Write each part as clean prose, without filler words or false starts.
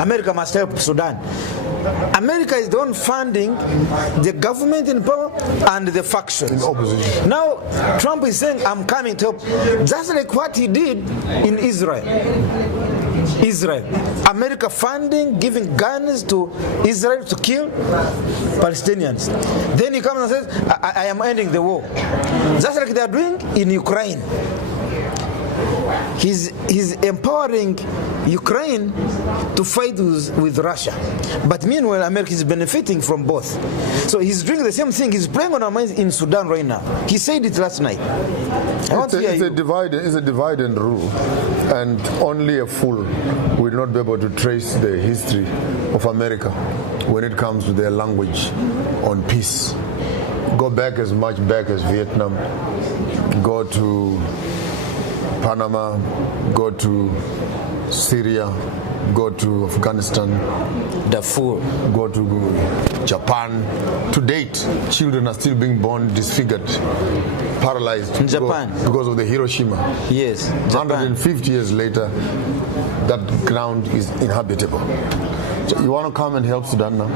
America must help Sudan. America is the one funding the government in power and the factions. Opposition. Now, Trump is saying, I'm coming to help. Just like what he did in Israel. America funding, giving guns to Israel to kill Palestinians. Then he comes and says, I am ending the war. Just like they are doing in Ukraine. He's empowering Ukraine to fight with Russia. But meanwhile, America is benefiting from both. So he's doing the same thing. He's playing on our minds in Sudan right now. He said it last night. It's a divide and rule. And only a fool will not be able to trace the history of America when it comes to their language on peace. Go back as much back as Vietnam. Go to Panama, go to Syria, go to Afghanistan, Darfur, go to Japan. To date, children are still being born disfigured, paralyzed in Japan because of the Hiroshima. Yes, Japan. 150 years later, that ground is inhabitable. You want to come and help Sudan now?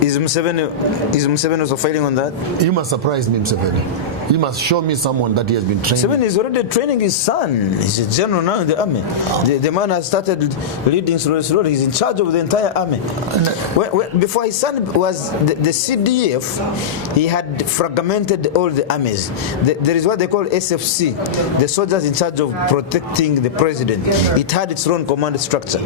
Is Museveni also fighting on that? You must surprise me, Museveni. He must show me someone that he has been training. Museveni is already training his son. He's a general now in the army. The man has started leading slowly. He's in charge of the entire army. Before his son was the CDF, he had fragmented all the armies. There is what they call SFC, the soldiers in charge of protecting the president. It had its own command structure.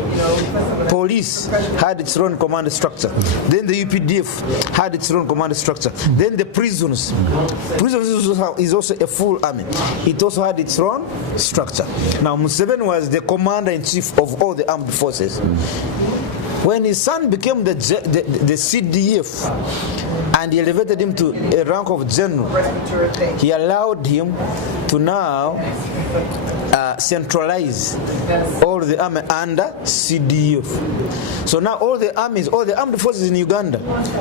Police had its own command structure. Then the UPDF had its own command structure. Then the prisons. Prisons is also a full army. It also had its own structure. Now Museveni was the commander-in-chief of all the armed forces. When his son became the CDF and he elevated him to a rank of general, he allowed him to now centralize all the army under CDF. So now all the armies, all the armed forces in Uganda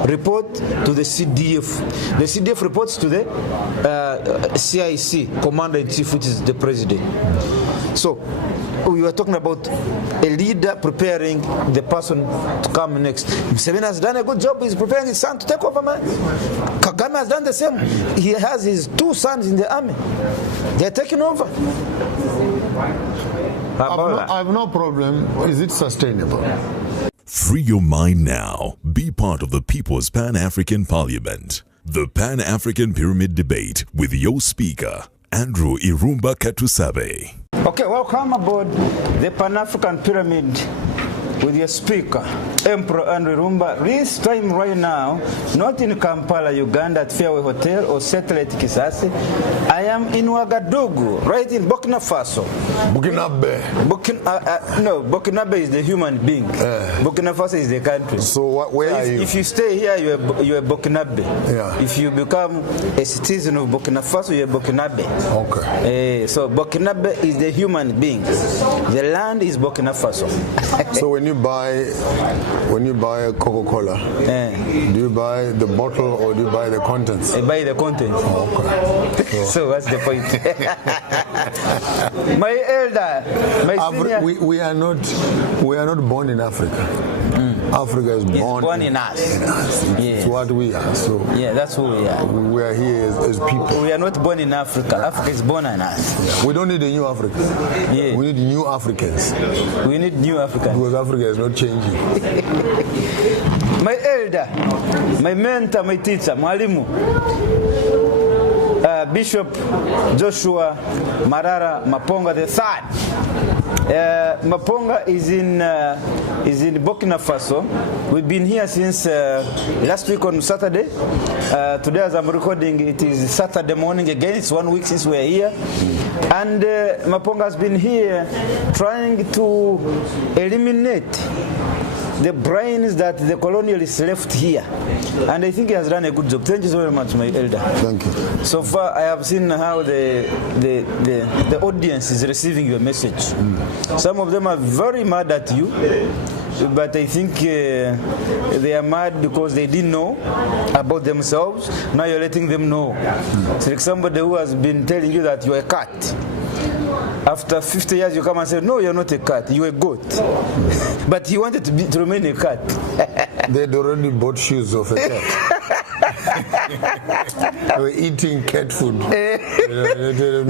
report to the CDF. The CDF reports to the CIC, Commander-in-Chief, which is the president. So we were talking about a leader preparing the person to come next. Museveni has done a good job. He's preparing his son to take over, man. Kagame has done the same. He has his two sons in the army. They're taking over. I have no problem. Is it sustainable? Free your mind now. Be part of the People's Pan-African Parliament. The Pan-African Pyramid Debate with your speaker, Andrew Irumba Katusabe. Okay, welcome aboard the Pan-African Pyramid with your speaker, Emperor Andrew Irumba. This time right now, not in Kampala, Uganda at Fairway Hotel or Satellite Kisasi. I am in Wagadugu, right in Burkina Faso. Burkinabe. No, Burkinabe is the human being. Burkina Faso is the country. So where are you? If you stay here, you are Burkinabe. Yeah. If you become a citizen of Burkina Faso, you are Burkinabe. Okay. So Burkinabe is the human being. The land is Burkina Faso. So when you buy a Coca-Cola, do you buy the bottle or do you buy the contents? I buy the contents. Oh, okay. So what's the point? My elder, my senior. We are not born in Africa. Africa is born in us. It's what we are. So yeah, that's who we are. We are here as people. We are not born in Africa. Africa is born in us. Yeah. We don't need a new Africa. Yeah. We need new Africans. We need new Africans. Because Africa is not changing. My elder, my mentor, my teacher, Mwalimu, Bishop Joshua Marara Maponga III. Maponga is in Burkina Faso. We've been here since last week on Saturday. Today, as I'm recording, it is Saturday morning again. It's 1 week since we're here. And Maponga has been here trying to eliminate the brains that the colonialists left here. And I think he has done a good job. Thank you so very much, my elder. Thank you. So far, I have seen how the audience is receiving your message. Some of them are very mad at you, but I think they are mad because they didn't know about themselves. Now you're letting them know. It's like somebody who has been telling you that you're a cat. After 50 years, you come and say, no, you're not a cat, you're a goat. But he wanted to remain a cat. They'd already bought shoes of a cat. They were eating cat food. No, you're telling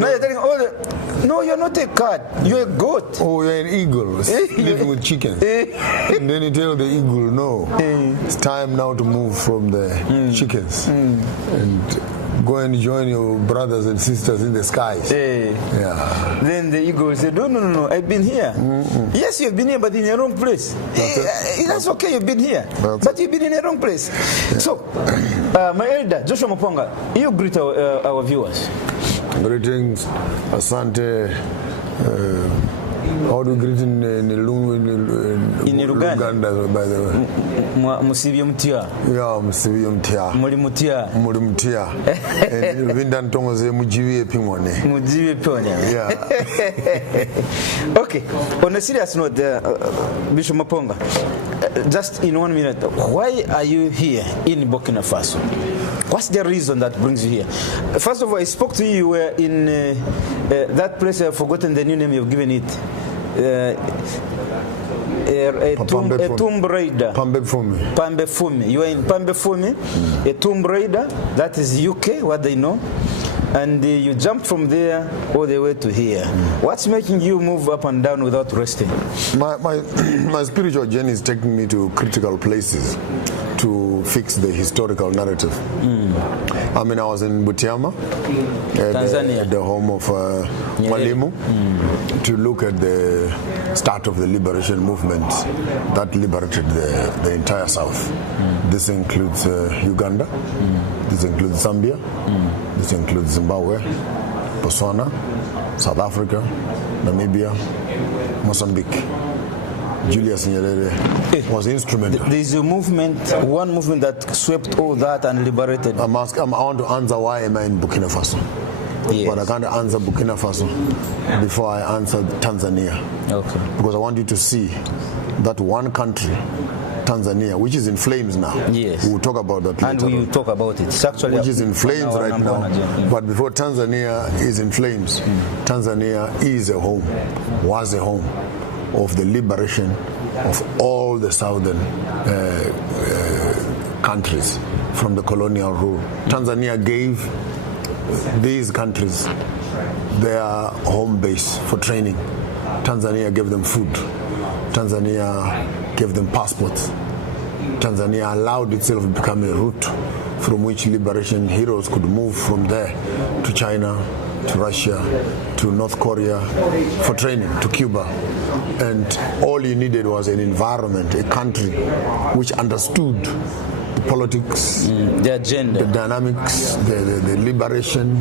no, you're not a cat, you're a goat. Oh, you're an eagle living with chickens. And then you tell the eagle, no, it's time now to move from the chickens and go and join your brothers and sisters in the skies. Yeah. Then the eagle said, no, I've been here. Yes, you've been here, but in the wrong place. That's okay, you've been here. But you've been in the wrong place. Yeah. So, my elder, Joshua Moponga, you greet our viewers. Greetings, Asante. How do you greet in Uganda, by the way? Musibi Mutia. Yeah, Musibi Mutia. Muri Mutia. Muri Mutia. And Vindan Tongoze Mujiwe Pimone. Mujiwe Pimone. Yeah. Okay. On a serious note, Bishop Moponga, just in 1 minute, why are you here in Burkina Faso? What's the reason that brings you here? First of all, I spoke to you, you were in that place, I've forgotten the new name you've given it. A tomb raider. Pambefumi. You are in Pambefumi, a tomb raider. That is UK, what they know. And you jumped from there all the way to here. What's making you move up and down without resting? My spiritual journey is taking me to critical places to fix the historical narrative. I mean, I was in Butiama, Tanzania, at the home of Mwalimu, to look at the start of the liberation movement that liberated the entire South. This includes Uganda, this includes Zambia, this includes Zimbabwe, Botswana, South Africa, Namibia, Mozambique. Julius Nyerere was instrumental. There is a movement, one movement that swept all that and liberated. I want to answer why am I in Burkina Faso. Yes. But I can't answer Burkina Faso before I answer Tanzania. Okay. Because I want you to see that one country, Tanzania, which is in flames now. Yes. We will talk about that later. And we will talk about it. It's actually which is in flames right now. But before Tanzania is in flames, Tanzania is a home, was a home of the liberation of all the southern countries from the colonial rule. Tanzania gave these countries their home base for training. Tanzania gave them food. Tanzania gave them passports. Tanzania allowed itself to become a route from which liberation heroes could move from there to China, to Russia, to North Korea for training, to Cuba. And all you needed was an environment, a country which understood the politics, the agenda, the dynamics, the liberation.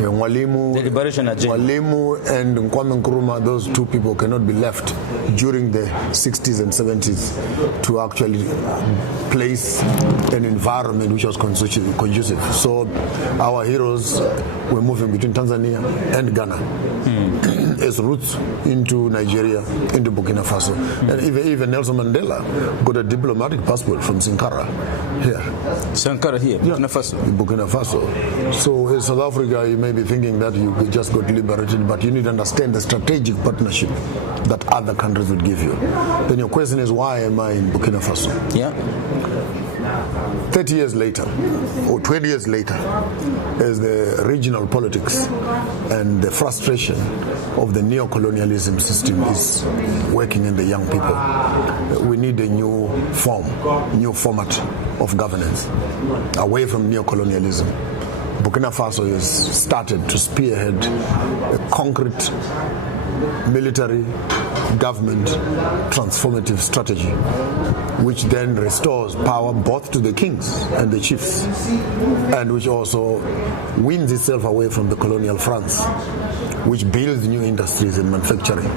Mwalimu, the liberation agenda. Mwalimu and Kwame Nkrumah, those two people cannot be left during the 60s and 70s to actually place an environment which was conducive. So our heroes were moving between Tanzania and Ghana as routes into Nigeria, into Burkina Faso. And even Nelson Mandela got a diplomatic passport from Sankara here. Sankara here, Burkina Faso. Burkina Faso. So in South Africa, you may be thinking that you just got liberated, but you need to understand the strategic partnership that other countries would give you. Then your question is, why am I in Burkina Faso? Yeah. 30 years later, or 20 years later, as the regional politics and the frustration of the neo-colonialism system is working in the young people, we need a new form, new format of governance, away from neo-colonialism. Burkina Faso has started to spearhead a concrete military government transformative strategy, which then restores power both to the kings and the chiefs, and which also wins itself away from the colonial France, which builds new industries in manufacturing,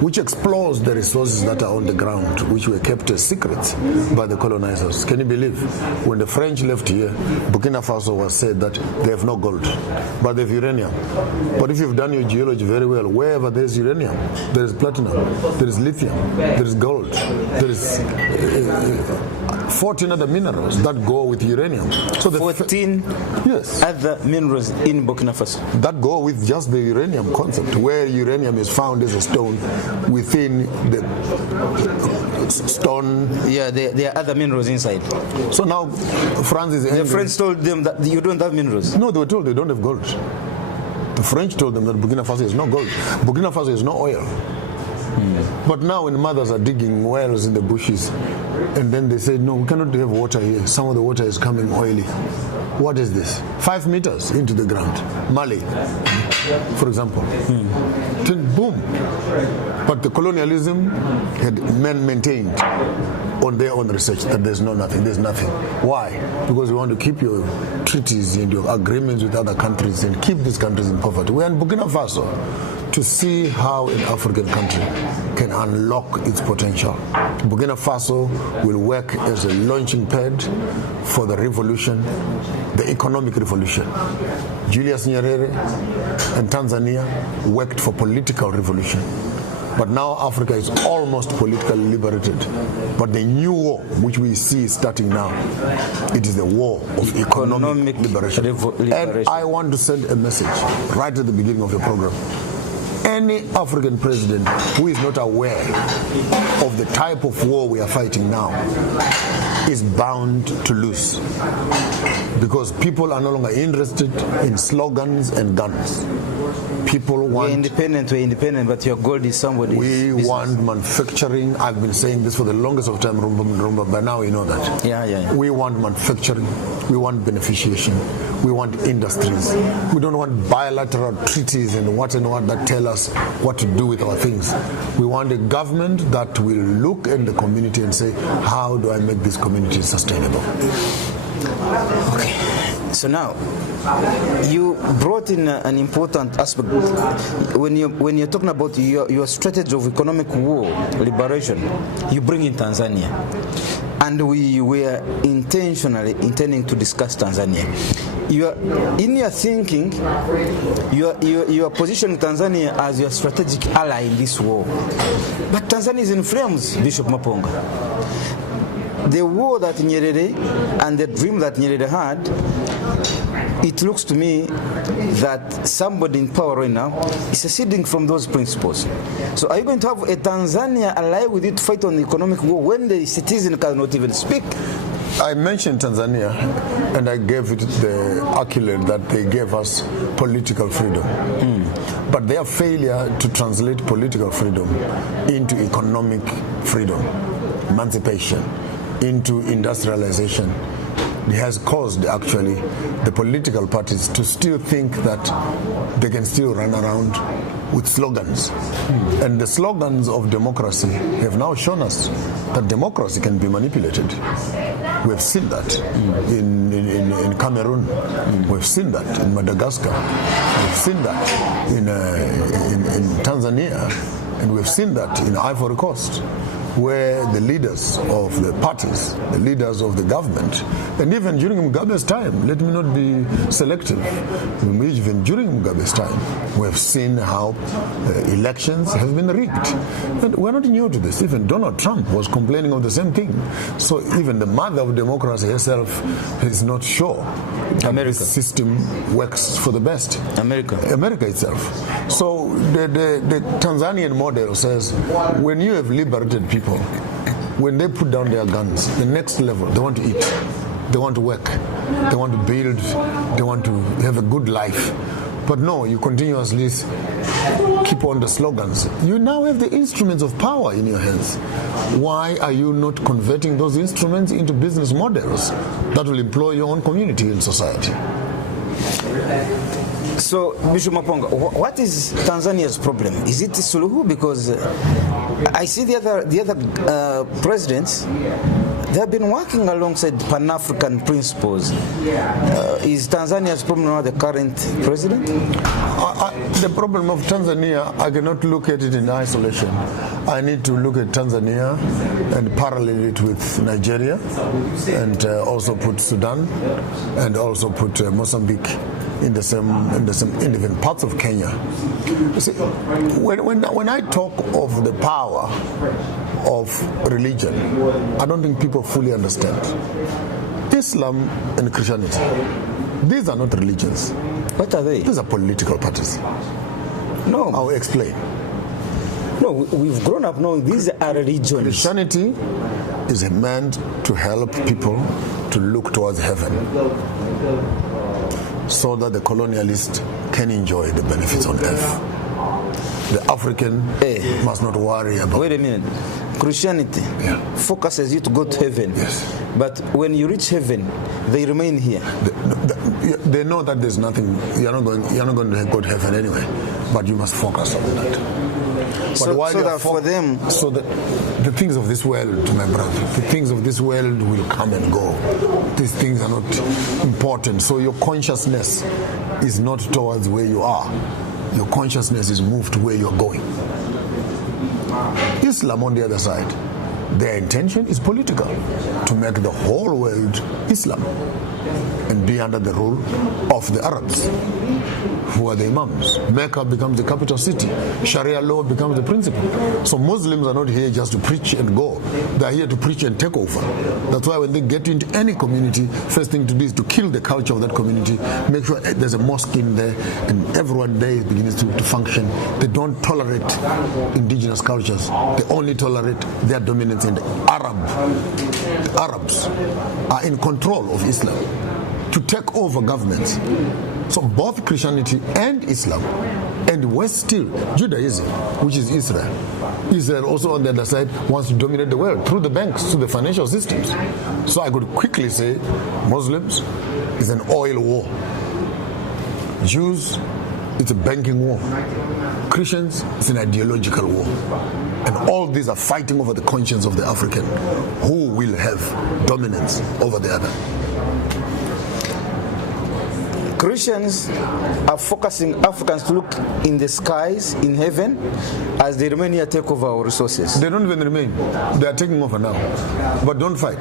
which explores the resources that are on the ground, which were kept as secrets by the colonizers. Can you believe when the French left here, Burkina Faso was said that they have no gold, but they have uranium. But if you've done your geology very well, wherever there is uranium, there is platinum, there is lithium, there is gold, there is 14 other minerals that go with uranium. So the 14 yes. other minerals in Burkina Faso that go with just the uranium concept, where uranium is found as a stone within the stone. Yeah, there are other minerals inside. So now France is angry. The French told them that you don't have minerals. No, they were told they don't have gold. The French told them that Burkina Faso has no gold. Burkina Faso has no oil. But now when mothers are digging wells in the bushes, and then they say, no, we cannot have water here. Some of the water is coming oily. What is this? 5 meters into the ground. Mali, for example. Then boom. But the colonialism had maintained on their own research that there's nothing. Why? Because we want to keep your treaties and your agreements with other countries and keep these countries in poverty. We are in Burkina Faso to see how an African country can unlock its potential. Burkina Faso will work as a launching pad for the revolution, the economic revolution. Julius Nyerere and Tanzania worked for political revolution. But now Africa is almost politically liberated. But the new war, which we see starting now, it is the war of economic liberation. And I want to send a message right at the beginning of the program. Any African president who is not aware of the type of war we are fighting now is bound to lose, because people are no longer interested in slogans and guns. People want... We're independent, but your gold is somebody's business. Want manufacturing. I've been saying this for the longest of time, Rumba, but now you know that. Yeah. We want manufacturing. We want beneficiation. We want industries. We don't want bilateral treaties and what that tell us what to do with our things. We want a government that will look at the community and say, how do I make this community sustainable? Okay. So now, you brought in an important aspect when you're talking about your strategy of economic war liberation. You bring in Tanzania, and we were intentionally intending to discuss Tanzania. In your thinking, you are positioning Tanzania as your strategic ally in this war, but Tanzania is in flames, Bishop Maponga. The war that Nyerere and the dream that Nyerere had, it looks to me that somebody in power right now is seceding from those principles. So are you going to have a Tanzania ally with you to fight on the economic war when the citizen cannot even speak? I mentioned Tanzania, and I gave it the accolade that they gave us political freedom. But their failure to translate political freedom into economic freedom, emancipation, into industrialization, it has caused actually the political parties to still think that they can still run around with slogans. And the slogans of democracy have now shown us that democracy can be manipulated. We've seen that in Cameroon. We've seen that in Madagascar. We've seen that in Tanzania. And we've seen that in Ivory Coast, where the leaders of the parties, the leaders of the government, and even during Mugabe's time, let me not be selective, even during Mugabe's time, we have seen how elections have been rigged. And we're not new to this. Even Donald Trump was complaining of the same thing. So even the mother of democracy herself is not sure that the system works for the best. America itself. So the Tanzanian model says, when you have liberated people, when they put down their guns, the next level, they want to eat, they want to work, they want to build, they want to have a good life. But no, you continuously keep on the slogans. You now have the instruments of power in your hands. Why are you not converting those instruments into business models that will employ your own community and society? So, Bishop Maponga, what is Tanzania's problem? Is it Suluhu? Because I see the other presidents, they have been working alongside Pan-African principles. Is Tanzania's problem now the current president? The problem of Tanzania, I cannot look at it in isolation. I need to look at Tanzania and parallel it with Nigeria, and also put Sudan, and also put Mozambique in the same, in even parts of Kenya. You see, when I talk of the power of religion, I don't think people fully understand. Islam and Christianity, these are not religions. What are they? These are political parties. No. I'll explain. No, we've grown up knowing these are religions. Christianity is meant to help people to look towards heaven so that the colonialist can enjoy the benefits on earth. The African must not worry about... Wait a minute. Christianity focuses you to go to heaven. Yes. But when you reach heaven, they remain here. They know that there's nothing... You're not going to go to heaven anyway. But you must focus on that. But for them... So that the things of this world, my brother, the things of this world will come and go. These things are not important. So your consciousness is not towards where you are. Your consciousness is moved to where you're going. Islam, on the other side, their intention is political, to make the whole world Islam and be under the rule of the Arabs, who are the imams. Mecca becomes the capital city. Sharia law becomes the principle. So Muslims are not here just to preach and go. They are here to preach and take over. That's why when they get into any community, first thing to do is to kill the culture of that community, make sure there's a mosque in there, and everyone there begins to function. They don't tolerate indigenous cultures. They only tolerate their dominance in the Arabs are in control of Islam to take over governments. So both Christianity and Islam, and West still, Judaism, which is Israel. Israel also on the other side wants to dominate the world through the banks, through the financial systems. So I could quickly say Muslims is an oil war. Jews, it's a banking war. Christians, it's an ideological war. And all these are fighting over the conscience of the African, who will have dominance over the other. Christians are focusing Africans to look in the skies, in heaven, as they remain here, take over our resources. They don't even remain. They are taking over now. But don't fight,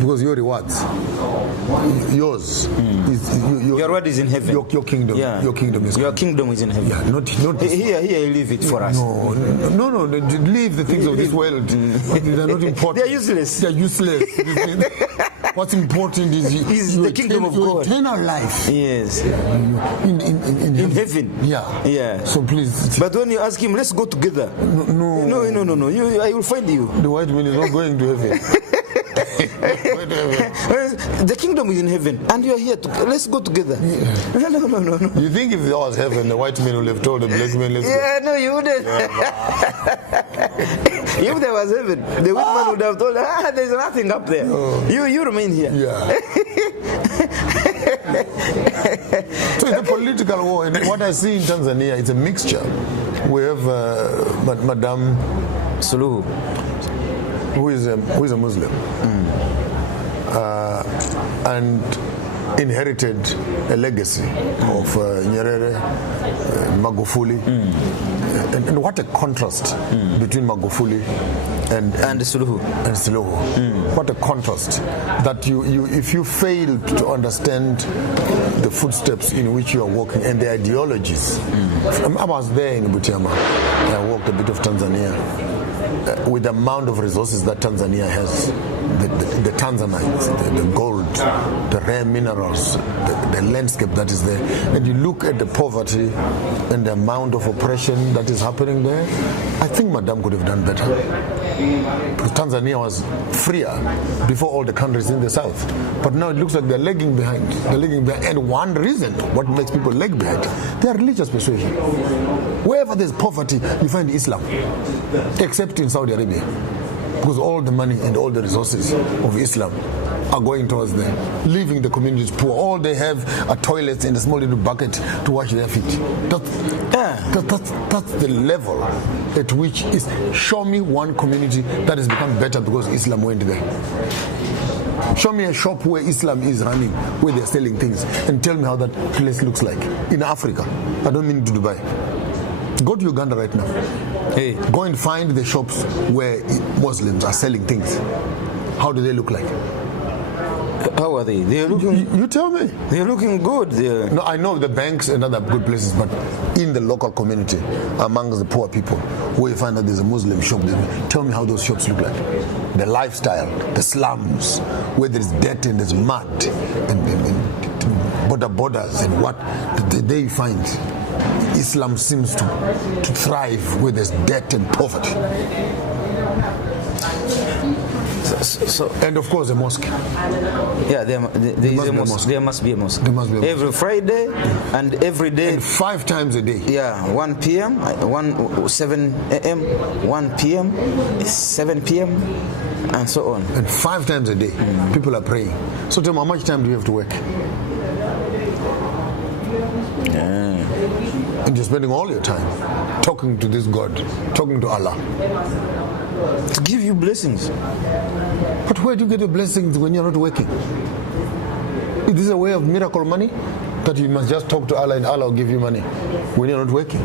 because your rewards, yours, your reward is in heaven. Your kingdom, your kingdom is in heaven. Yeah, not here you leave it for us. No, leave the things of this world. They're not important. They're useless. They're useless. What's important is the kingdom of God. Eternal life. Yes. In heaven. Yeah. So please. But when you ask him, let's go together. No. I will find you. The white man is not going to heaven. The kingdom is in heaven, and you are here. Let's go together. Yeah. No. You think if there was heaven, the white man would have told the black man, let's go? Yeah, no, you wouldn't. If there was heaven, the white man would have told, there's nothing up there. You remain here. Yeah. So it's a political war, and what I see in Tanzania, it's a mixture. We have Madame Suluhu, who is a Muslim, and inherited a legacy of Nyerere, Magufuli, and what a contrast between Magufuli and Suluhu. What a contrast! That you if you fail to understand the footsteps in which you are walking and the ideologies. I was there in Butiama. I walked a bit of Tanzania. With the amount of resources that Tanzania has, the Tanzanites, the gold, the rare minerals, the landscape that is there, and you look at the poverty and the amount of oppression that is happening there, I think Madame could have done better. Because Tanzania was freer before all the countries in the south. But now it looks like they're lagging behind. And one reason what makes people lag behind, their religious persuasion. Wherever there's poverty, you find Islam, except in Saudi Arabia, because all the money and all the resources of Islam are going towards them, leaving the communities poor. All they have are toilets and a small little bucket to wash their feet. That's the level at which is. Show me one community that has become better because Islam went there. Show me a shop where Islam is running, where they're selling things, and tell me how that place looks like in Africa. I don't mean to Dubai. Go to Uganda right now. Hey, go and find the shops where Muslims are selling things. How do they look like? How are they? They're looking. You tell me. They're looking good. No, I know the banks and other good places, but in the local community, among the poor people, where you find that there's a Muslim shop, tell me how those shops look like. The lifestyle, the slums, where there's dirt and there's mud, and borders and what they find. Islam seems to thrive where there's debt and poverty. And of course a mosque. Yeah, there is a mosque. There must be a mosque. There must be a mosque. Every Friday and every day. And 5 times a day. Yeah, 1 p.m., 7 a.m., 1 p.m., 7 p.m., and so on. And 5 times a day, people are praying. So tell me, how much time do you have to work? And you're spending all your time talking to this God, talking to Allah. To give you blessings. But where do you get your blessings when you're not working? Is this a way of miracle money? That you must just talk to Allah and Allah will give you money when you're not working?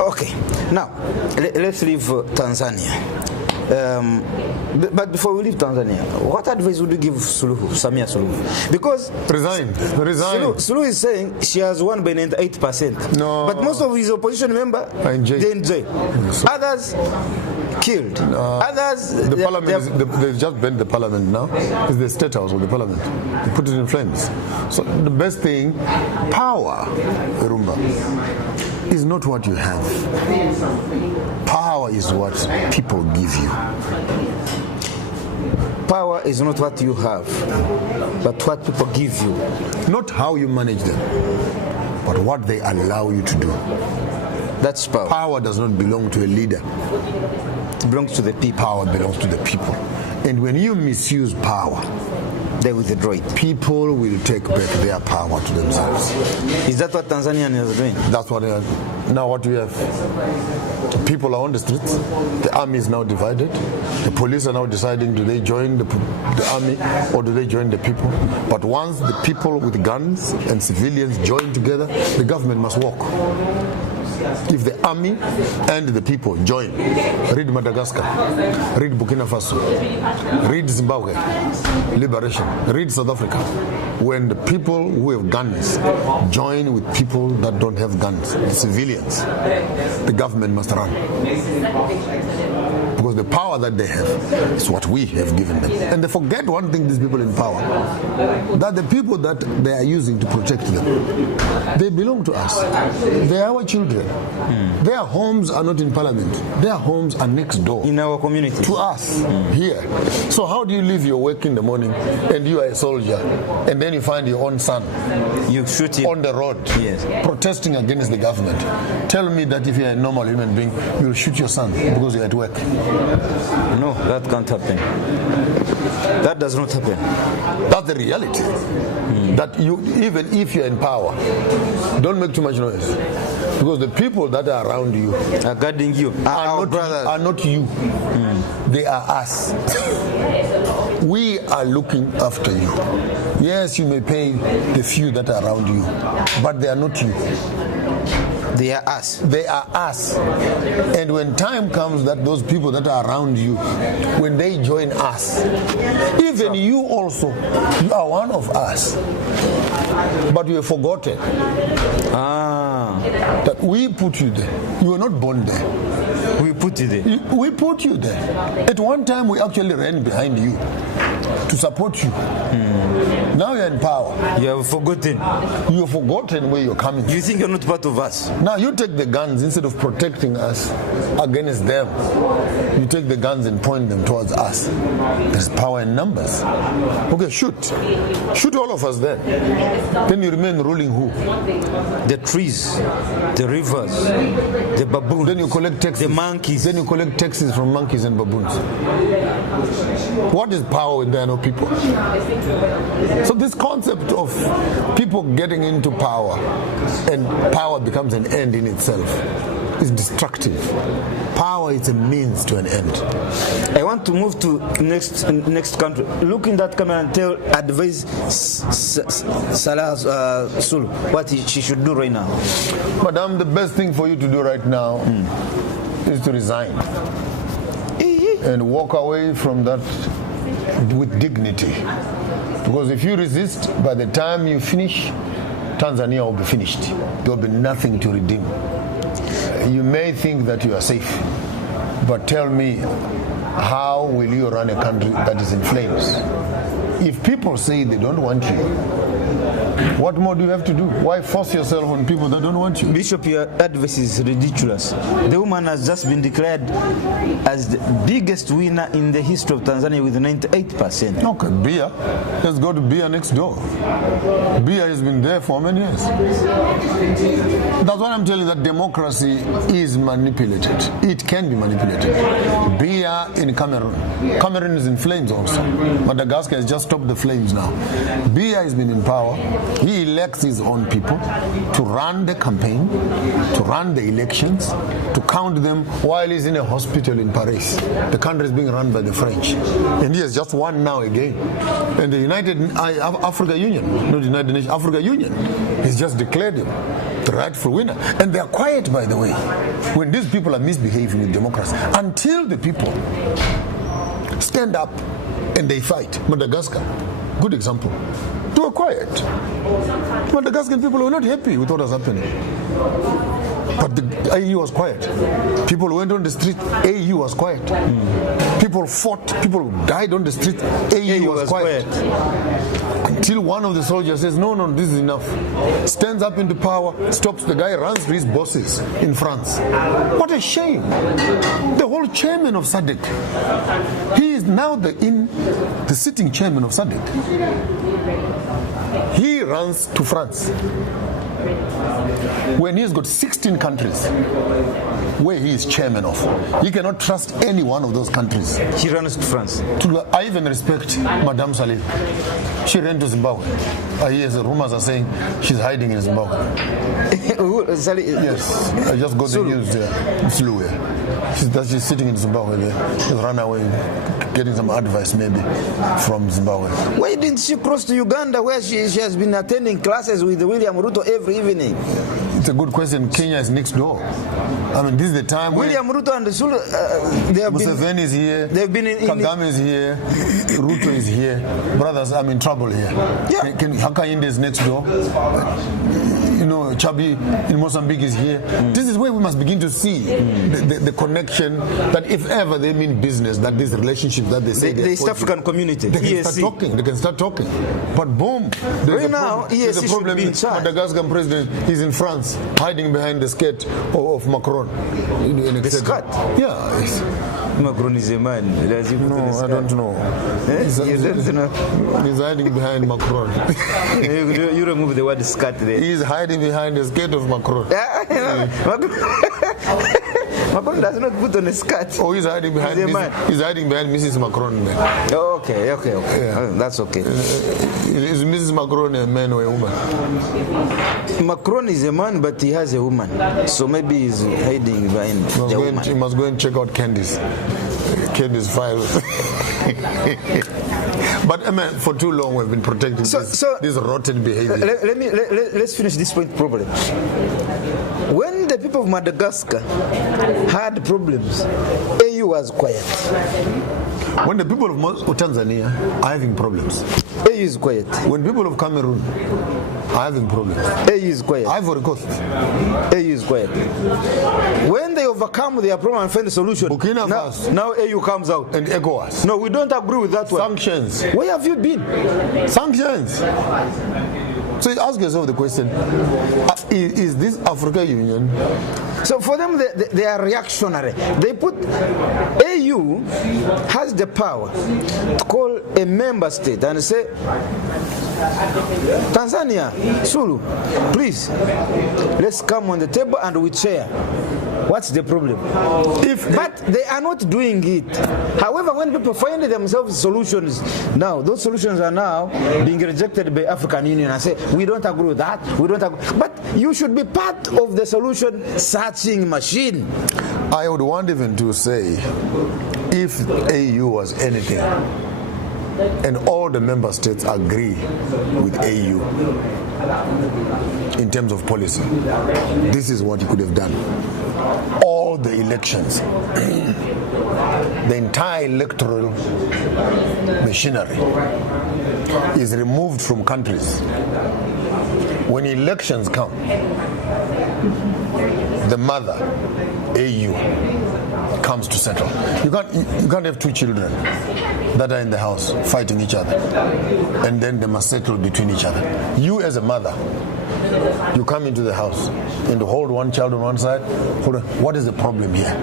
Okay, now let's leave Tanzania. But before we leave Tanzania, what advice would you give Samia Suluhu? Because resign. Suluhu is saying she has won by 98%. No. But most of his opposition members, they in jail. Yes. Others killed. Others. The parliament. They've just burned the parliament now. It's the state house of the parliament. They put it in flames. So the best thing, power, Irumba, is not what you have. Power is what people give you. Power is not what you have, but what people give you. Not how you manage them, but what they allow you to do. That's power. Power does not belong to a leader. It belongs to the people. Power belongs to the people. And when you misuse power, they withdraw it. People will take back their power to themselves. Is that what Tanzania is doing? That's what they are. Now what we have, the people are on the streets, the army is now divided, the police are now deciding do they join the army or do they join the people. But once the people with guns and civilians join together, the government must walk. If the army and the people join, read Madagascar, read Burkina Faso, read Zimbabwe, liberation, read South Africa. When the people who have guns join with people that don't have guns, the civilians, the government must run. Because the power that they have is what we have given them. And they forget one thing, these people in power, that the people that they are using to protect them, they belong to us. They are our children. Their homes are not in parliament. Their homes are next door. In our community. To us, here. So how do you leave your work in the morning and you are a soldier and then you find your own son you shoot him on the road, yes, protesting against the government? Tell me that if you're a normal human being, you'll shoot your son because you're at work. No, that can't happen. That does not happen. That's the reality. That you, even if you're in power, don't make too much noise. Because the people that are around you are guarding you, are not you. They are us. We are looking after you. Yes, you may pay the few that are around you, but they are not you. They are us. They are us. And when time comes that those people that are around you, when they join us, even you also, you are one of us. But you have forgotten that we put you there. You were not born there. We put you there. We put you there. At one time, we actually ran behind you to support you. Now you're in power. You have forgotten. You have forgotten where you're coming from. You think you're not part of us. Now you take the guns, instead of protecting us against them, you take the guns and point them towards us. There's power in numbers. Okay, shoot. Shoot all of us then. Then you remain ruling who? The trees, the rivers, the baboons. Then you collect taxes. The monkeys. Then you collect taxes from monkeys and baboons. What is power when there are no people? So this concept of people getting into power and power becomes an end in itself is destructive. Power is a means to an end. I want to move to next country. Look in that camera and advise Salah Suluhu what she should do right now. Madam, the best thing for you to do right now is to resign. and walk away from that with dignity. Because if you resist, by the time you finish, Tanzania will be finished. There will be nothing to redeem. You may think that you are safe, but tell me, how will you run a country that is in flames? If people say they don't want you, what more do you have to do? Why force yourself on people that don't want you? Bishop, your advice is ridiculous. The woman has just been declared as the biggest winner in the history of Tanzania with 98%. Okay, Bia. Let's go to Bia next door. Bia has been there for many years. That's why I'm telling you that democracy is manipulated. It can be manipulated. Bia in Cameroon. Cameroon is in flames also. Madagascar has just stopped the flames now. Bia has been in power. He elects his own people to run the campaign, to run the elections, to count them while he's in a hospital in Paris. The country is being run by the French. And he has just won now again. And the United Africa Union, not United Nations, Africa Union, has just declared him the rightful winner. And they are quiet, by the way, when these people are misbehaving in democracy. Until the people stand up and they fight. Madagascar, good example. They were quiet. Madagascan people were not happy with what was happening. But the AU was quiet. People went on the street, AU was quiet. People fought, people died on the street, AU was quiet. Until one of the soldiers says, no, this is enough. Stands up into power, stops the guy, runs to his bosses in France. What a shame. The whole chairman of SADC. He is now the sitting chairman of SADC. He runs to France when he's got 16 countries where he is chairman of. He cannot trust any one of those countries. He runs to France. I even respect Madame Saleh. She ran to Zimbabwe. I hear the rumors are saying she's hiding in Zimbabwe. Yes, I just got the news there. Flew here. She's sitting in Zimbabwe there. She's run away, getting some advice maybe from Zimbabwe. Why didn't she cross to Uganda where she has been attending classes with William Ruto every evening? It's a good question. Kenya is next door. I mean, this is the time William Ruto and Sulu, they have Museveni is here. They've been Kagame is here. Ruto is here. Brothers, I'm in trouble here. Yeah. Hakainde is next door. Chabi in Mozambique is here. This is where we must begin to see the connection that if ever they mean business, that this relationship that they say the East African community, they can EAC. start talking. They can start talking. But boom, there's a problem. Madagascar president is in France, hiding behind the skirt of Macron. The skirt? Yeah. Macron is a man. No, I don't know. He's hiding behind Macron. You remove the word skirt there. He's hiding behind the skirt of Macron. Macron does not put on a skirt. Oh, he's hiding behind Mrs. Macron. Okay. Yeah. That's okay. Is Mrs. Macron a man or a woman? Macron is a man, but he has a woman. So maybe he's hiding behind the woman. He must go and check out Candy's file. But I mean, for too long we've been protecting this rotten behavior. Let's finish this point properly. When the people of Madagascar had problems, AU was quiet. When the people of Tanzania are having problems, AU is quiet. When people of Cameroon are having problems, AU is quiet. Ivory Coast, AU is quiet. When they overcome their problem and find a solution, Burkina Faso, now AU comes out. And ECOWAS. No, we don't agree with that one. Sanctions. Where have you been? Sanctions. So you ask yourself the question, is this Africa Union? So for them, they are reactionary. They put AU has the power to call a member state and say, Tanzania, Sulu, please, let's come on the table and we share. What's the problem? But they are not doing it. However, when people find themselves solutions, now those solutions are now being rejected by African Union and say, we don't agree with that, we don't agree. But you should be part of the solution searching machine. I would want even to say, if AU was anything, and all the member states agree with AU in terms of policy, this is what you could have done. All of the elections, the entire electoral machinery is removed from countries. When elections come, the mother, AU, comes to settle. You can't have two children that are in the house fighting each other, and then they must settle between each other. You as a mother, you come into the house and hold one child on one side, hold on, what is the problem here?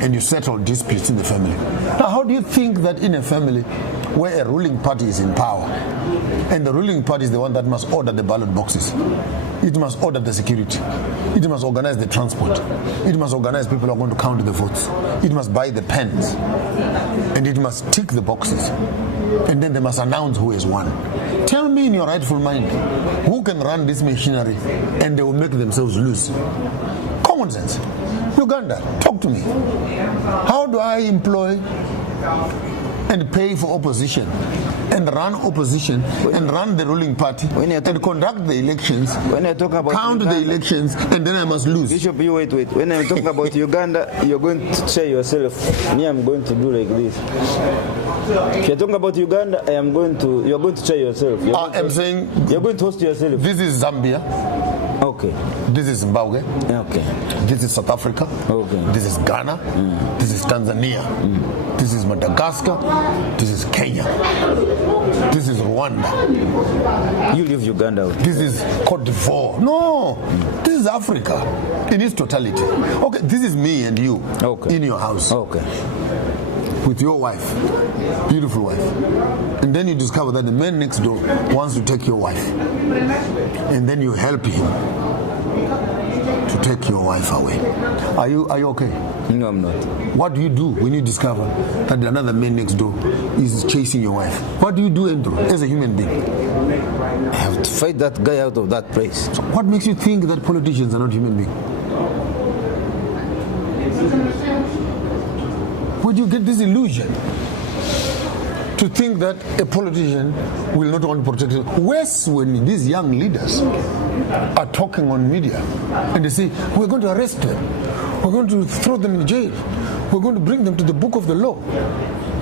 And you settle disputes in the family. Now, how do you think that in a family where a ruling party is in power, and the ruling party is the one that must order the ballot boxes, it must order the security, it must organize the transport, it must organize people who are going to count the votes, it must buy the pens, and it must tick the boxes, and then they must announce who has won. Tell me in your rightful mind, who can run this machinery and they will make themselves lose? Common sense. Uganda, talk to me. How do I employ and pay for opposition and run opposition and run the ruling party and conduct the elections, count the elections, and then I must lose? Bishop, you wait. When I'm talking about Uganda, you're going to say yourself, me, I'm going to do like this. If you're talking about Uganda, you're going to say yourself. I'm saying you're going to host yourself. This is Zambia. Okay. This is Zimbabwe. Okay. This is South Africa. Okay. This is Ghana. This is Tanzania. This is Madagascar. This is Kenya. This is Rwanda. You leave Uganda. This is Cote d'Ivoire. No, this is Africa in its totality. Okay, this is me and you in your house. Okay. With your wife, beautiful wife, and then you discover that the man next door wants to take your wife, and then you help him to take your wife away. Are you okay? No, I'm not. What do you do when you discover that another man next door is chasing your wife? What do you do, Andrew, as a human being? I have to fight that guy out of that place. So what makes you think that politicians are not human beings? Where do you get this illusion to think that a politician will not want to protect it? Worse, when these young leaders are talking on media and they say, we're going to arrest them, we're going to throw them in jail, we're going to bring them to the book of the law.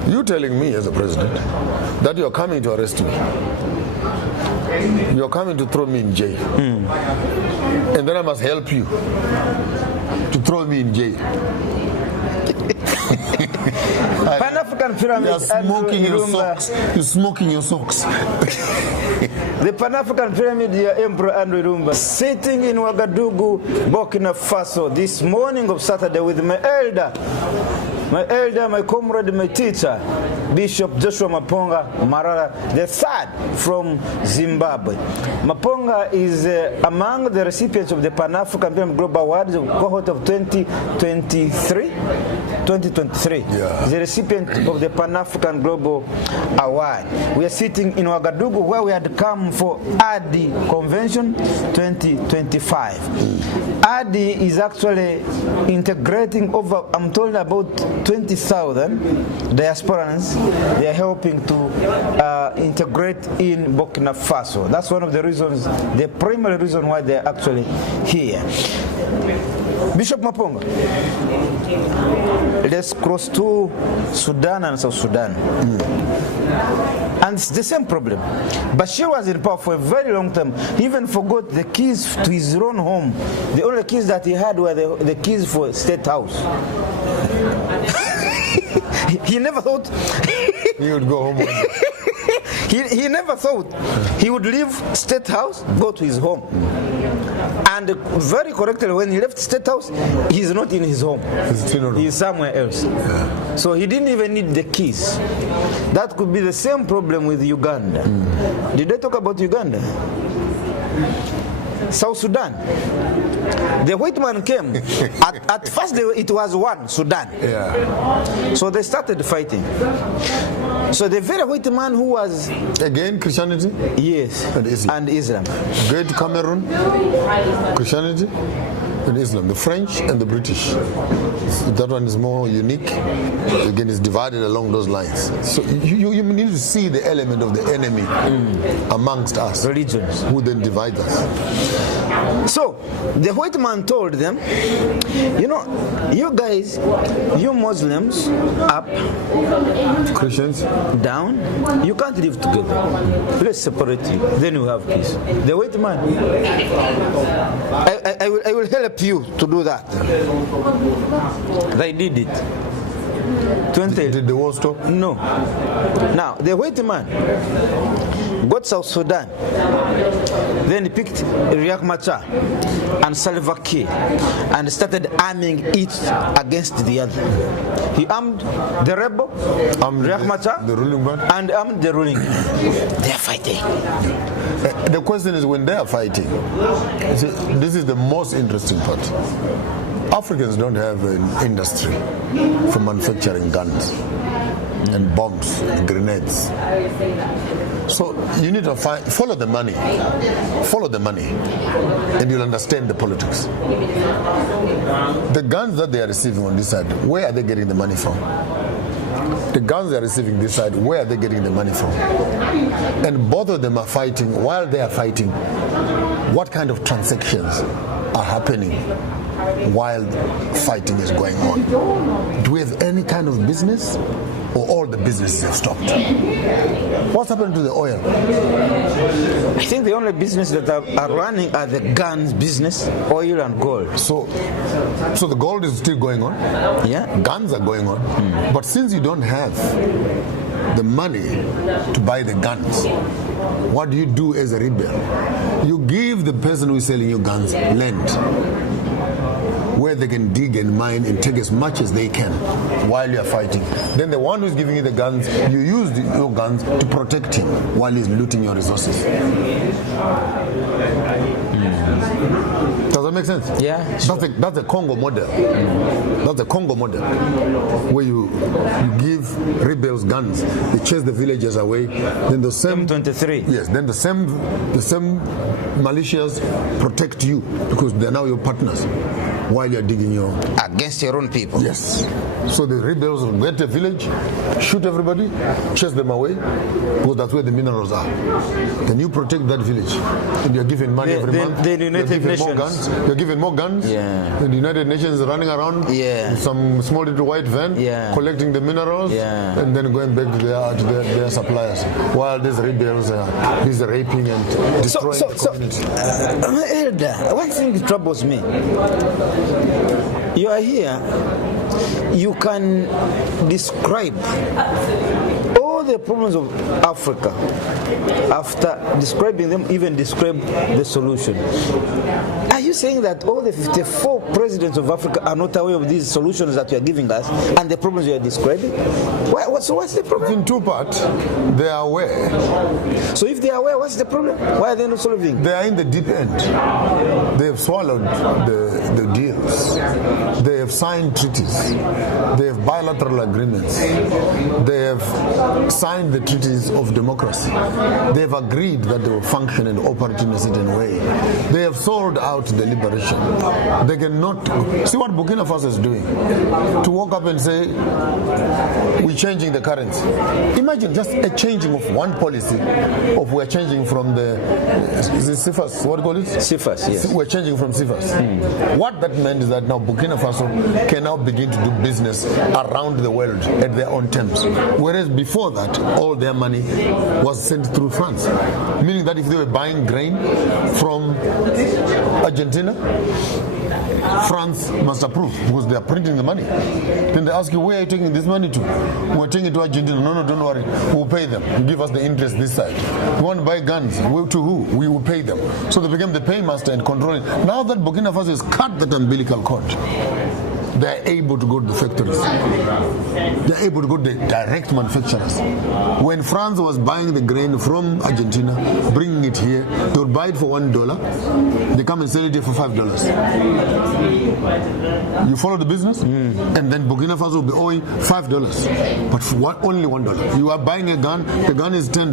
You telling me as a president that you're coming to arrest me, you're coming to throw me in jail, and then I must help you to throw me in jail. Pan-African Pyramid. You're smoking your socks. You're smoking your socks. The Pan-African Pyramid, Emperor Andrew Irumba, sitting in Wagadugu, Burkina Faso, this morning of Saturday with my elder, my comrade, my teacher, Bishop Joshua Maponga Marara III from Zimbabwe. Maponga is among the recipients of the Pan-African Pyramid Global Awards, cohort of 2023. Yeah. The recipient of the Pan-African Global Award. We are sitting in Wagadugu, where we had come for ADI Convention 2025. ADI is actually integrating over, I'm told, about 20,000 diasporans. They are helping to integrate in Burkina Faso. That's one of the reasons, the primary reason why they are actually here. Bishop Maponga, let's cross to Sudan and South Sudan. And it's the same problem. Bashir was in power for a very long time. He even forgot the keys to his own home. The only keys that he had were the keys for State House. He never thought he would go home. He never thought he would leave State House, go to his home. And very correctly, when he left State House, he's not in his home. He's somewhere else. Yeah. So he didn't even need the keys. That could be the same problem with Uganda. Did they talk about Uganda? South Sudan. The white man came. At first, it was one, Sudan. Yeah. So they started fighting. So the very white man who was... Again, Christianity? Yes. And Islam. Great Cameroon, Christianity? in Islam, the French and the British. That one is more unique. Again, it's divided along those lines. So you need to see the element of the enemy amongst us. Religions. Who then divide us. So the white man told them, you know, you guys, you Muslims, up, Christians, down, you can't live together. Let's separate you. Then we have peace. The white man, I will help you to do that. They did it. Did the war stop? No. Now, the white man got South Sudan, then he picked Riek Machar and Salva Kiir and started arming each against the other. He armed the rebel, Riek Machar, the ruling band, and armed the ruling. They are fighting. The question is, when they are fighting, see, this is the most interesting part. Africans don't have an industry for manufacturing guns and bombs and grenades. So you need to follow the money. Follow the money, and you'll understand the politics. The guns that they are receiving on this side, where are they getting the money from? The guns they are receiving this side, where are they getting the money from? And both of them are fighting. While they are fighting, what kind of transactions are happening while fighting is going on? Do we have any kind of business, or all the businesses have stopped? What's happened to the oil? I think the only business that are running are the guns business, oil and gold. So the gold is still going on? Yeah. Guns are going on. But since you don't have the money to buy the guns, what do you do as a rebel? You give the person who is selling you guns land where they can dig and mine and take as much as they can while you are fighting. Then the one who is giving you the guns, you use your guns to protect him while he's looting your resources. Does that make sense? Yeah. Sure. That's the Congo model. That's the Congo model, where you give rebels guns, they chase the villagers away. Then the same M23. Yes. Then the same militias protect you because they are now your partners while you are digging your against your own people. Yes. So the rebels will get a village, shoot everybody, chase them away, because that's where the minerals are. Then you protect that village, and you're giving money every month. The United Nations. You're giving more guns. Yeah. And the United Nations is running around. Yeah. With some small little white van. Yeah. Collecting the minerals. Yeah. And then going back to their suppliers, while these rebels are busy raping and destroying the community. Elder, one thing troubles me. You are here, you can describe all the problems of Africa. After describing them, even describe the solution. Are you saying that all the 54 presidents of Africa are not aware of these solutions that you are giving us and the problems you are describing? So what's the problem? In two parts, they are aware. So if they are aware, what's the problem? Why are they not solving? They are in the deep end. They have swallowed the deals. They have signed treaties. They have bilateral agreements. They have signed the treaties of democracy. They have agreed that they will function and operate in a certain way. They have sold out the liberation. They cannot see what Burkina Faso is doing. To walk up and say, we're changing the currency. Imagine just a changing of one policy, of we're changing from the CFAs, what do you call it? CFAs, yes. We're changing from CFAs. What that meant is that now Burkina Faso can now begin to do business around the world at their own terms. Whereas before that, all their money was sent through France. Meaning that if they were buying grain from Argentina, France must approve because they are printing the money. Then they ask you, where are you taking this money to? We're taking it to Argentina. No, don't worry. We'll pay them. You give us the interest this side. You want to buy guns? To who? We will pay them. So they became the paymaster and controlling. Now that Burkina Faso has cut that umbilical cord, they're able to go to the factories. They're able to go to the direct manufacturers. When France was buying the grain from Argentina, bringing it here, they would buy it for $1. They come and sell it here for $5. You follow the business? And then Burkina Faso will be owing $5, but for only $1. You are buying a gun, the gun is $10.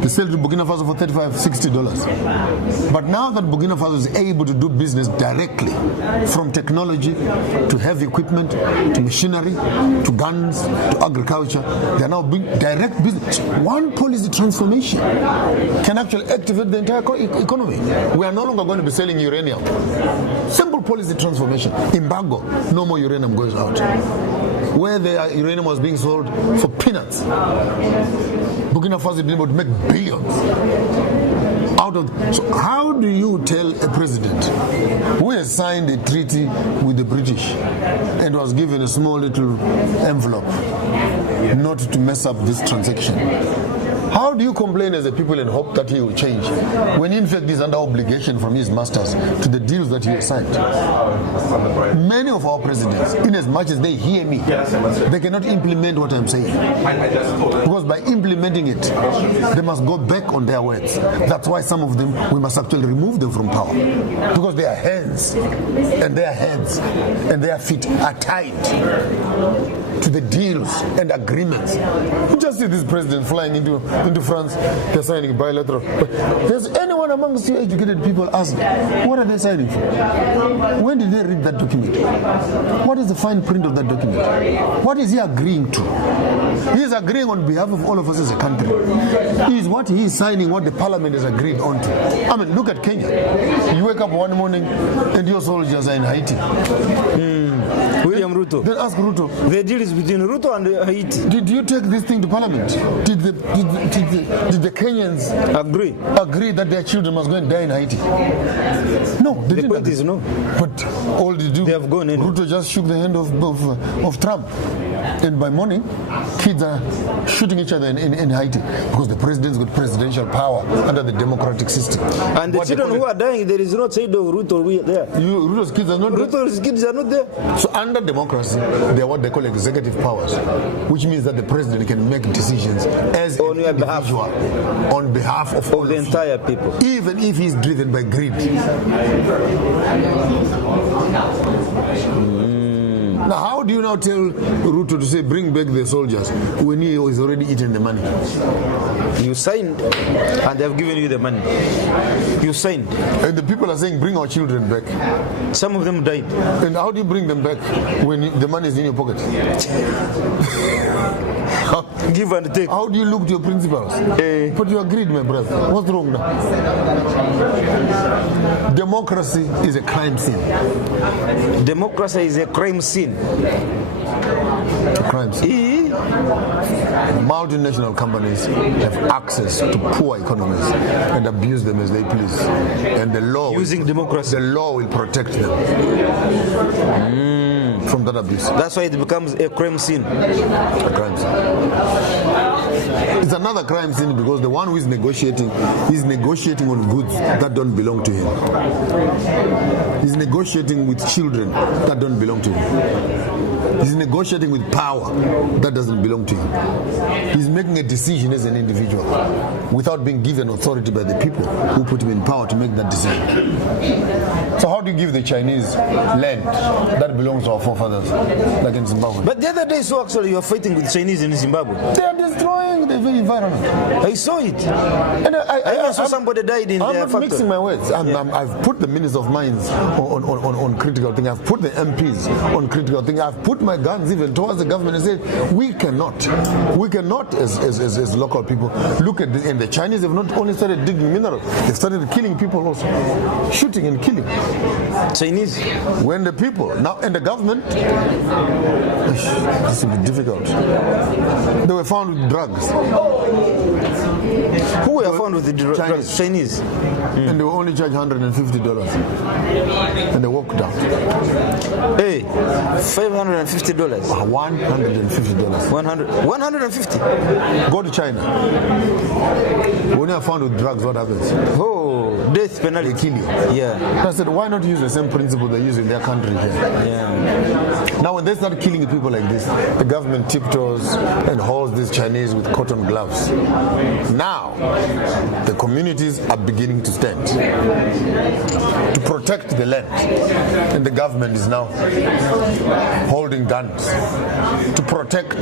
They sell to Burkina Faso for $35, $60. But now that Burkina Faso is able to do business directly, from technology to heavy equipment to machinery to guns to agriculture, they are now doing direct business. One policy transformation can actually activate the entire economy. We are no longer going to be selling uranium. Simple policy transformation. Embargo, no more uranium goes out. Where the uranium was being sold for peanuts, Burkina Faso is being able to make billions out of. So how do you tell a president who has signed a treaty with the British and was given a small little envelope not to mess up this transaction? How do you complain as a people and hope that he will change when in fact he's under obligation from his masters to the deals that he has signed? Many of our presidents, in as much as they hear me, they cannot implement what I'm saying. Because by implementing it, they must go back on their words. That's why some of them, we must actually remove them from power. Because their hands and their heads and their feet are tied to the deals and agreements. You just see this president flying into France, they're signing bilateral. Does anyone amongst you educated people ask, what are they signing for? When did they read that document? What is the fine print of that document? What is he agreeing to? He is agreeing on behalf of all of us as a country. Is what he is signing what the parliament has agreed on to. I mean, look at Kenya. You wake up one morning and your soldiers are in Haiti. William Ruto. Then ask Ruto. The deal is between Ruto and Haiti. Did you take this thing to parliament? Did the Kenyans agree that their children must go and die in Haiti? No, they didn't. The point is no. But all they do, they have gone in. Ruto just shook the hand of Trump. And by morning, kids are shooting each other in Haiti because the president's got presidential power under the democratic system. And the children who are dying, there is no shade of Ruto there. Ruto's kids are not there. Ruto's kids are not there. So under democracy, they are what they call executive powers, which means that the president can make decisions as on your behalf, on behalf of all the entire people, even if he's driven by greed. Now, how do you now tell Ruto to say bring back the soldiers when he has already eaten the money? You signed and they have given you the money. You signed. And the people are saying bring our children back. Some of them died. And how do you bring them back when the money is in your pocket? Give and take. How do you look to your principals? But you agreed, my brother. What's wrong now? Democracy is a crime scene. Democracy is a crime scene. A crime scene. Multinational companies have access to poor economies and abuse them as they please. And the law, using democracy, the law will protect them. From that abuse. That's why it becomes a crime scene. A crime scene. It's another crime scene because the one who is negotiating on goods that don't belong to him. He's negotiating with children that don't belong to him. He's negotiating with power that doesn't belong to him. He's making a decision as an individual without being given authority by the people who put him in power to make that decision. So how do you give the Chinese land that belongs to our forefathers, like in Zimbabwe? But the other day, so actually you are fighting with Chinese in Zimbabwe. They are destroying the very environment. I saw it. And I even saw somebody died in their factory. I'm not mixing my words. I've put the Minister of Mines on critical things. I've put the MPs on critical things. I've put my guns even towards the government and said, we cannot as local people look at this. And the Chinese have not only started digging minerals, they've started killing people also. Shooting and killing. Chinese. When the people, now, and the government, this will be difficult. They were found with drugs. Who were found with the drugs? Chinese. And they were only charged $150. And they walked out. Hey, $550. $150. 150. Go to China. When you are found with drugs, what happens? Oh, death penalty. They kill you. Yeah. I said, why not use the same principle they use in their country here? Yeah. Now, when they start killing people like this, the government tiptoes and holds these Chinese with cotton gloves. Now, the communities are beginning to stand to protect the land, and the government is now holding guns to protect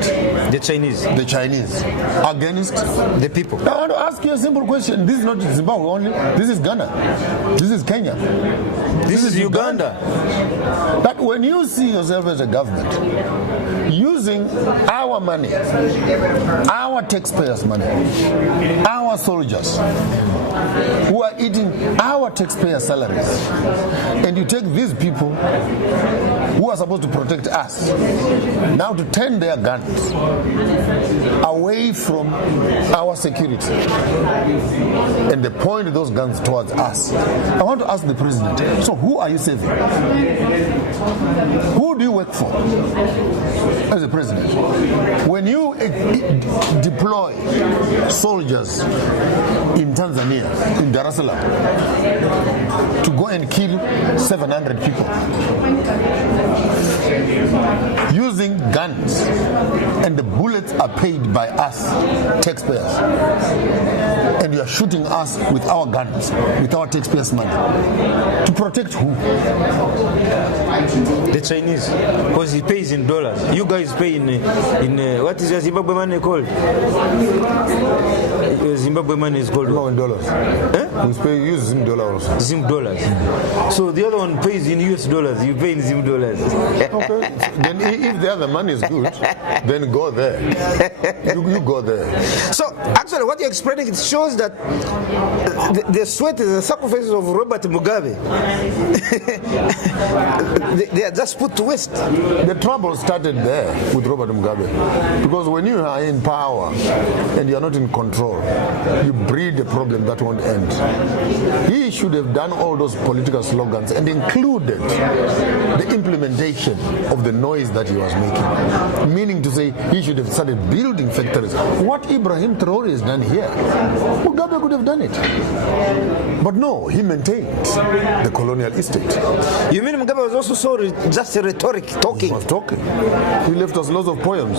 the Chinese against the people. I want to ask you a simple question. This is not Zimbabwe only. This is Ghana. This is Kenya. This is Uganda. That when you see yourself as a government using our money, our taxpayers' money, our soldiers who are eating our taxpayer salaries, and you take these people who are supposed to protect us now to turn their guns away from our security and they point those guns towards us. I want to ask the president, so who are you saving? Who do you work for as a president? When you deploy soldiers in Tanzania, in Dar es Salaam, to go and kill 700 people using guns, and the bullets are paid by us, taxpayers, and you are shooting us with our guns, with our taxpayers' money, to protect who? The Chinese, because he pays in dollars. You guys pay in what is your Zimbabwe money called? Zimbabwe money is called? No, in dollars. We use Zim dollars. Zim dollars. So the other one pays in US dollars. You pay in Zim dollars. Okay. Then if the other money is good, then go there. You go there. So actually, what you're explaining, it shows that the sweat is the sacrifices of Robert Mugabe. they are just put to waste. The trouble started there with Robert Mugabe, because when you are in power and you are not in control, you breed a problem that won't end. He should have done all those political slogans and included the implementation of the noise that he was making. Meaning to say, he should have started building factories. What Ibrahim Traore has done here, Mugabe could have done it. But no, he maintained the colonial estate. You mean Mugabe was also just a rhetoric, talking? He was talking. He left us lots of poems.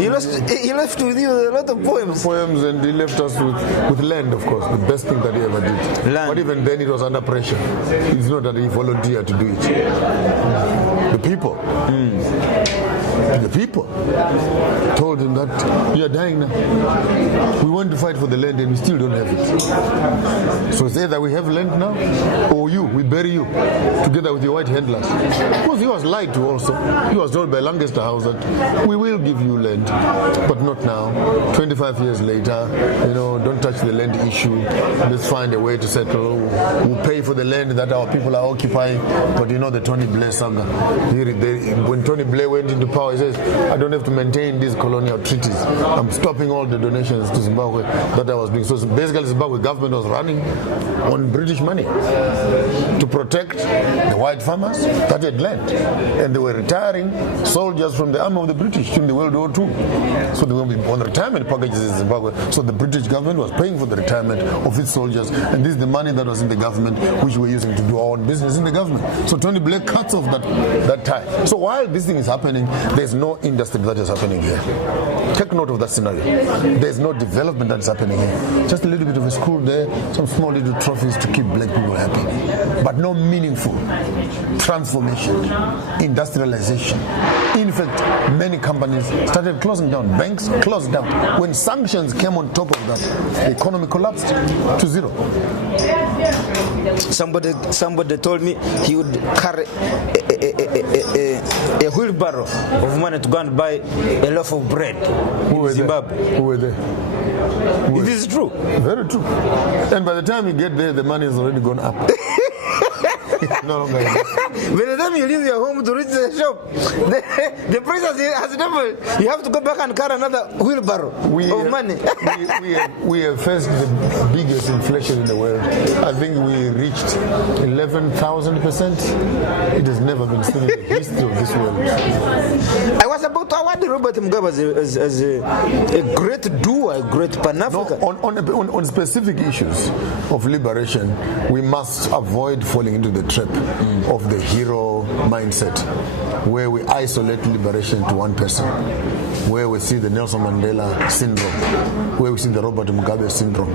He left with you a lot of poems. And he left us with land, of course, the best thing that he ever did. Land. But even then it was under pressure. It's not that he volunteered to do it. The people. The people told him that you are dying now. We want to fight for the land and we still don't have it. So it's either we have land now or we bury you together with your white handlers. Because he was lied to also. He was told by Lancaster House that we will give you land, but not now. 25 years later, don't touch the land issue. Let's find a way to settle. We'll pay for the land that our people are occupying. But the Tony Blair saga. When Tony Blair went into power, he says, I don't have to maintain these colonial treaties. I'm stopping all the donations to Zimbabwe that I was doing. So basically, Zimbabwe government was running on British money to protect the white farmers that had land. And they were retiring soldiers from the army of the British during the World War II. So they were on retirement packages in Zimbabwe. So the British government was paying for the retirement of its soldiers. And this is the money that was in the government, which we're using to do our own business in the government. So Tony Blair cuts off that tie. So while this thing is happening, there's no industry that is happening here. Take note of that scenario. There's no development that is happening here. Just a little bit of a school there, some small little trophies to keep black people happy. But no meaningful transformation, industrialization. In fact, many companies started closing down. Banks closed down. When sanctions came on top of that, the economy collapsed to zero. Somebody told me he would carry a wheelbarrow of money to go and buy a loaf of bread in Zimbabwe. Who were they? It is true. Very true. And by the time you get there, the money has already gone up. No longer enough. By the time you leave your home to reach the shop, the price has doubled. You have to go back and carry another wheelbarrow of money. we have faced the biggest inflation in the world. I think we reached 11,000%. It has never been seen in the history of this world. I was about to award Robert Mugabe as a great doer, a great Pan-African. No, on specific issues of liberation, we must avoid falling into the trap of the hero mindset, where we isolate liberation to one person, where we see the Nelson Mandela syndrome, where we see the Robert Mugabe syndrome,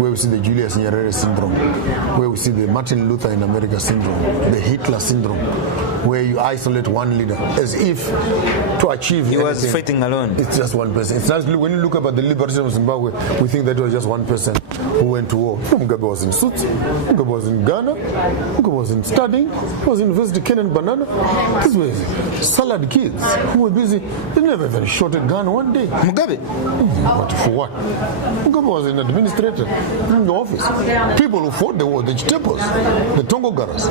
where we see the Julius Nyerere syndrome, where we see the Martin Luther in America syndrome, the Hitler syndrome, where you isolate one leader as if to achieve he anything, was fighting alone. It's just one person. It's not, when you look about the liberation of Zimbabwe, we think that it was just one person who went to war. Mugabe was in suits, Mugabe was in Ghana, Mugabe was in studying, he was in University Ken Banana. These were salad kids who were busy. They never even shot a gun one day. Mugabe? But for what? Mugabe was an administrator in the office. People who fought the war, the Chitepos, the Tongogaras,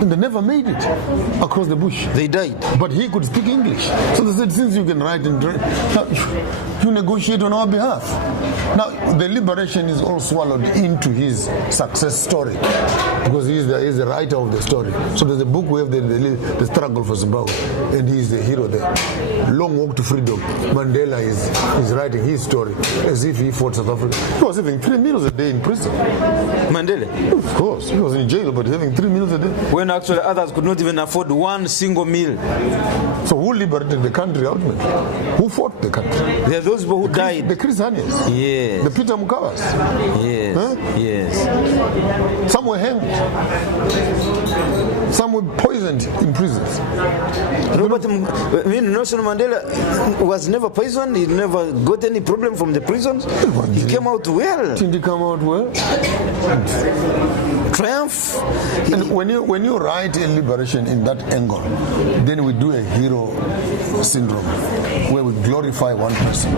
and they never made it across the bush. They died. But he could speak English. So they said, since you can write and write, you negotiate on our behalf. Now, the liberation is all swallowed into his success story because he is the writer of the story. So there's a book we have, the struggle for Zimbabwe, and he is the hero there. Long walk to freedom. Mandela is writing his story as if he fought South Africa. He was having 3 meals a day in prison. Mandela? Of course. He was in jail, but having 3 meals a day. When actually others could not even afford one single meal. So who liberated the country ultimately? Who fought the country? There are those people who died. The Chris Hanias. Yes. The Peter Mukawas. Yes. Huh? Yes. Some were hanged. Some were poisoned in prisons. Nelson Mandela was never poisoned. He never got any problem from the prisons. He came out well. Did he come out well? Triumph. And when you write a liberation in that angle, then we do a hero syndrome where we glorify one person.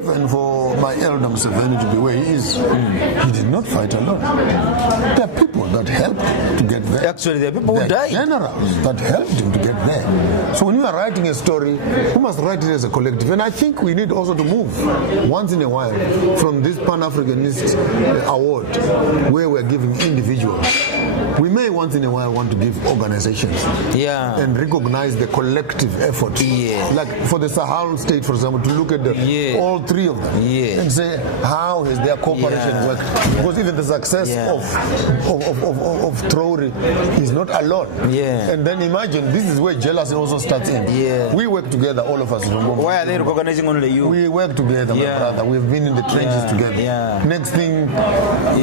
Even for my elder Museveni to be where he is, he did not fight alone. There are people that helped to get there. Actually, there are people who died. Generals that helped him to get there. So when you are writing a story, you must write it as a collective. And I think we need also to move once in a while from this Pan-Africanist award where we're giving individuals. We may once in a while want to give organizations and recognize the collective effort. Like for the Sahel state, for example, to look at all three of them and say, how has their cooperation worked? Because even the success of Traore is not alone. And then imagine, this is where jealousy also starts in. We work together, all of us. Why are they recognizing only you? We work together, my brother. We've been in the trenches together. Next thing,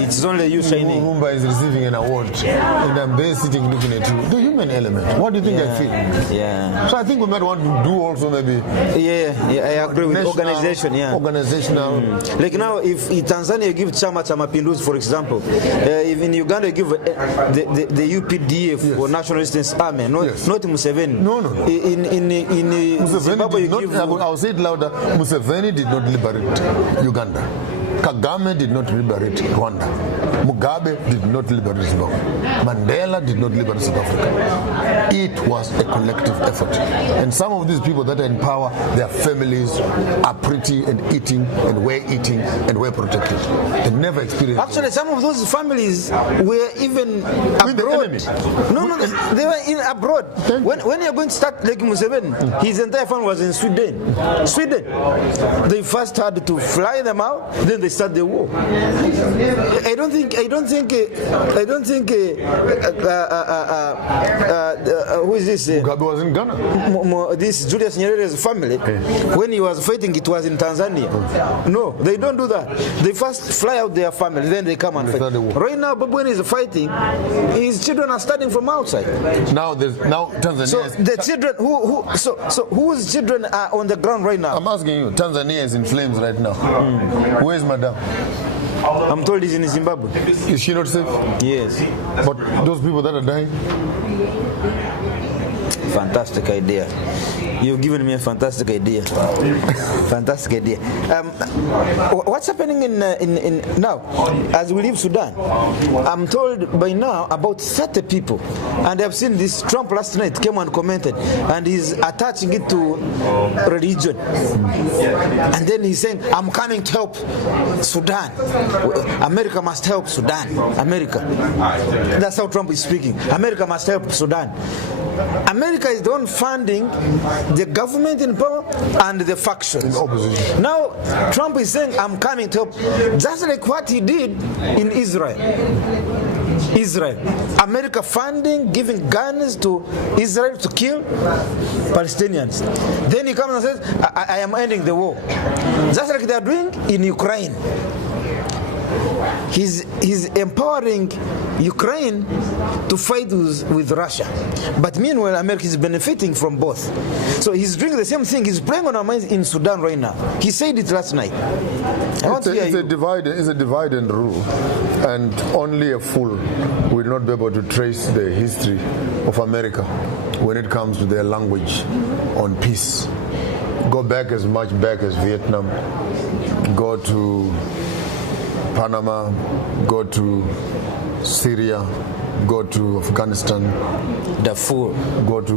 it's only you shining. Mumba is receiving an award, and I'm there sitting looking at you. The human element. What do you think I feel? So I think we might want to do also maybe. I agree with organization. Organizational. Like now, if in Tanzania give Chama cha Mapinduzi, for example, if in Uganda give the UPDF or National Resistance Army, not Museveni. No. In Zimbabwe, you give. I'll say it louder. Museveni did not liberate Uganda. Kagame did not liberate Rwanda. Mugabe did not liberate Zimbabwe. Mandela did not liberate South Africa. It was a collective effort. And some of these people that are in power, their families are pretty and eating and were eating and were protected. They never experienced. Actually, some of those families were even abroad. No, they were in abroad. When you're going to start like Museveni, his entire family was in Sweden. They first had to fly them out, then they start the war. I don't think who is this? Mugabe was in Ghana. This Julius Nyerere's family, when he was fighting, it was in Tanzania. No, they don't do that. They first fly out their family, then they come and fight. Right now, Bob, when he's fighting, his children are starting from outside. Now Tanzania. So the children whose children are on the ground right now? I'm asking you. Tanzania is in flames right now. Where is Madam? I'm told he's in Zimbabwe. Is she not safe? Yes. But those people that are dying? Fantastic idea. You've given me a fantastic idea. Fantastic idea. What's happening in now as we leave Sudan? I'm told by now about 30 people, and I've seen this. Trump last night came and commented, and he's attaching it to religion, and then he's saying, "I'm coming to help Sudan. America must help Sudan. America." That's how Trump is speaking. America must help Sudan. America is the one funding the government in power and the factions. Now Trump is saying, "I'm coming to help," just like what he did in Israel. America funding, giving guns to Israel to kill Palestinians. Then he comes and says, I am ending the war. Just like they are doing in Ukraine. He's empowering Ukraine to fight with Russia. But meanwhile, America is benefiting from both. So he's doing the same thing. He's playing on our minds in Sudan right now. He said it last night. It's a divide and rule. And only a fool will not be able to trace the history of America when it comes to their language on peace. Go back as much back as Vietnam. Go to Panama, go to Syria, go to Afghanistan, Darfur, go to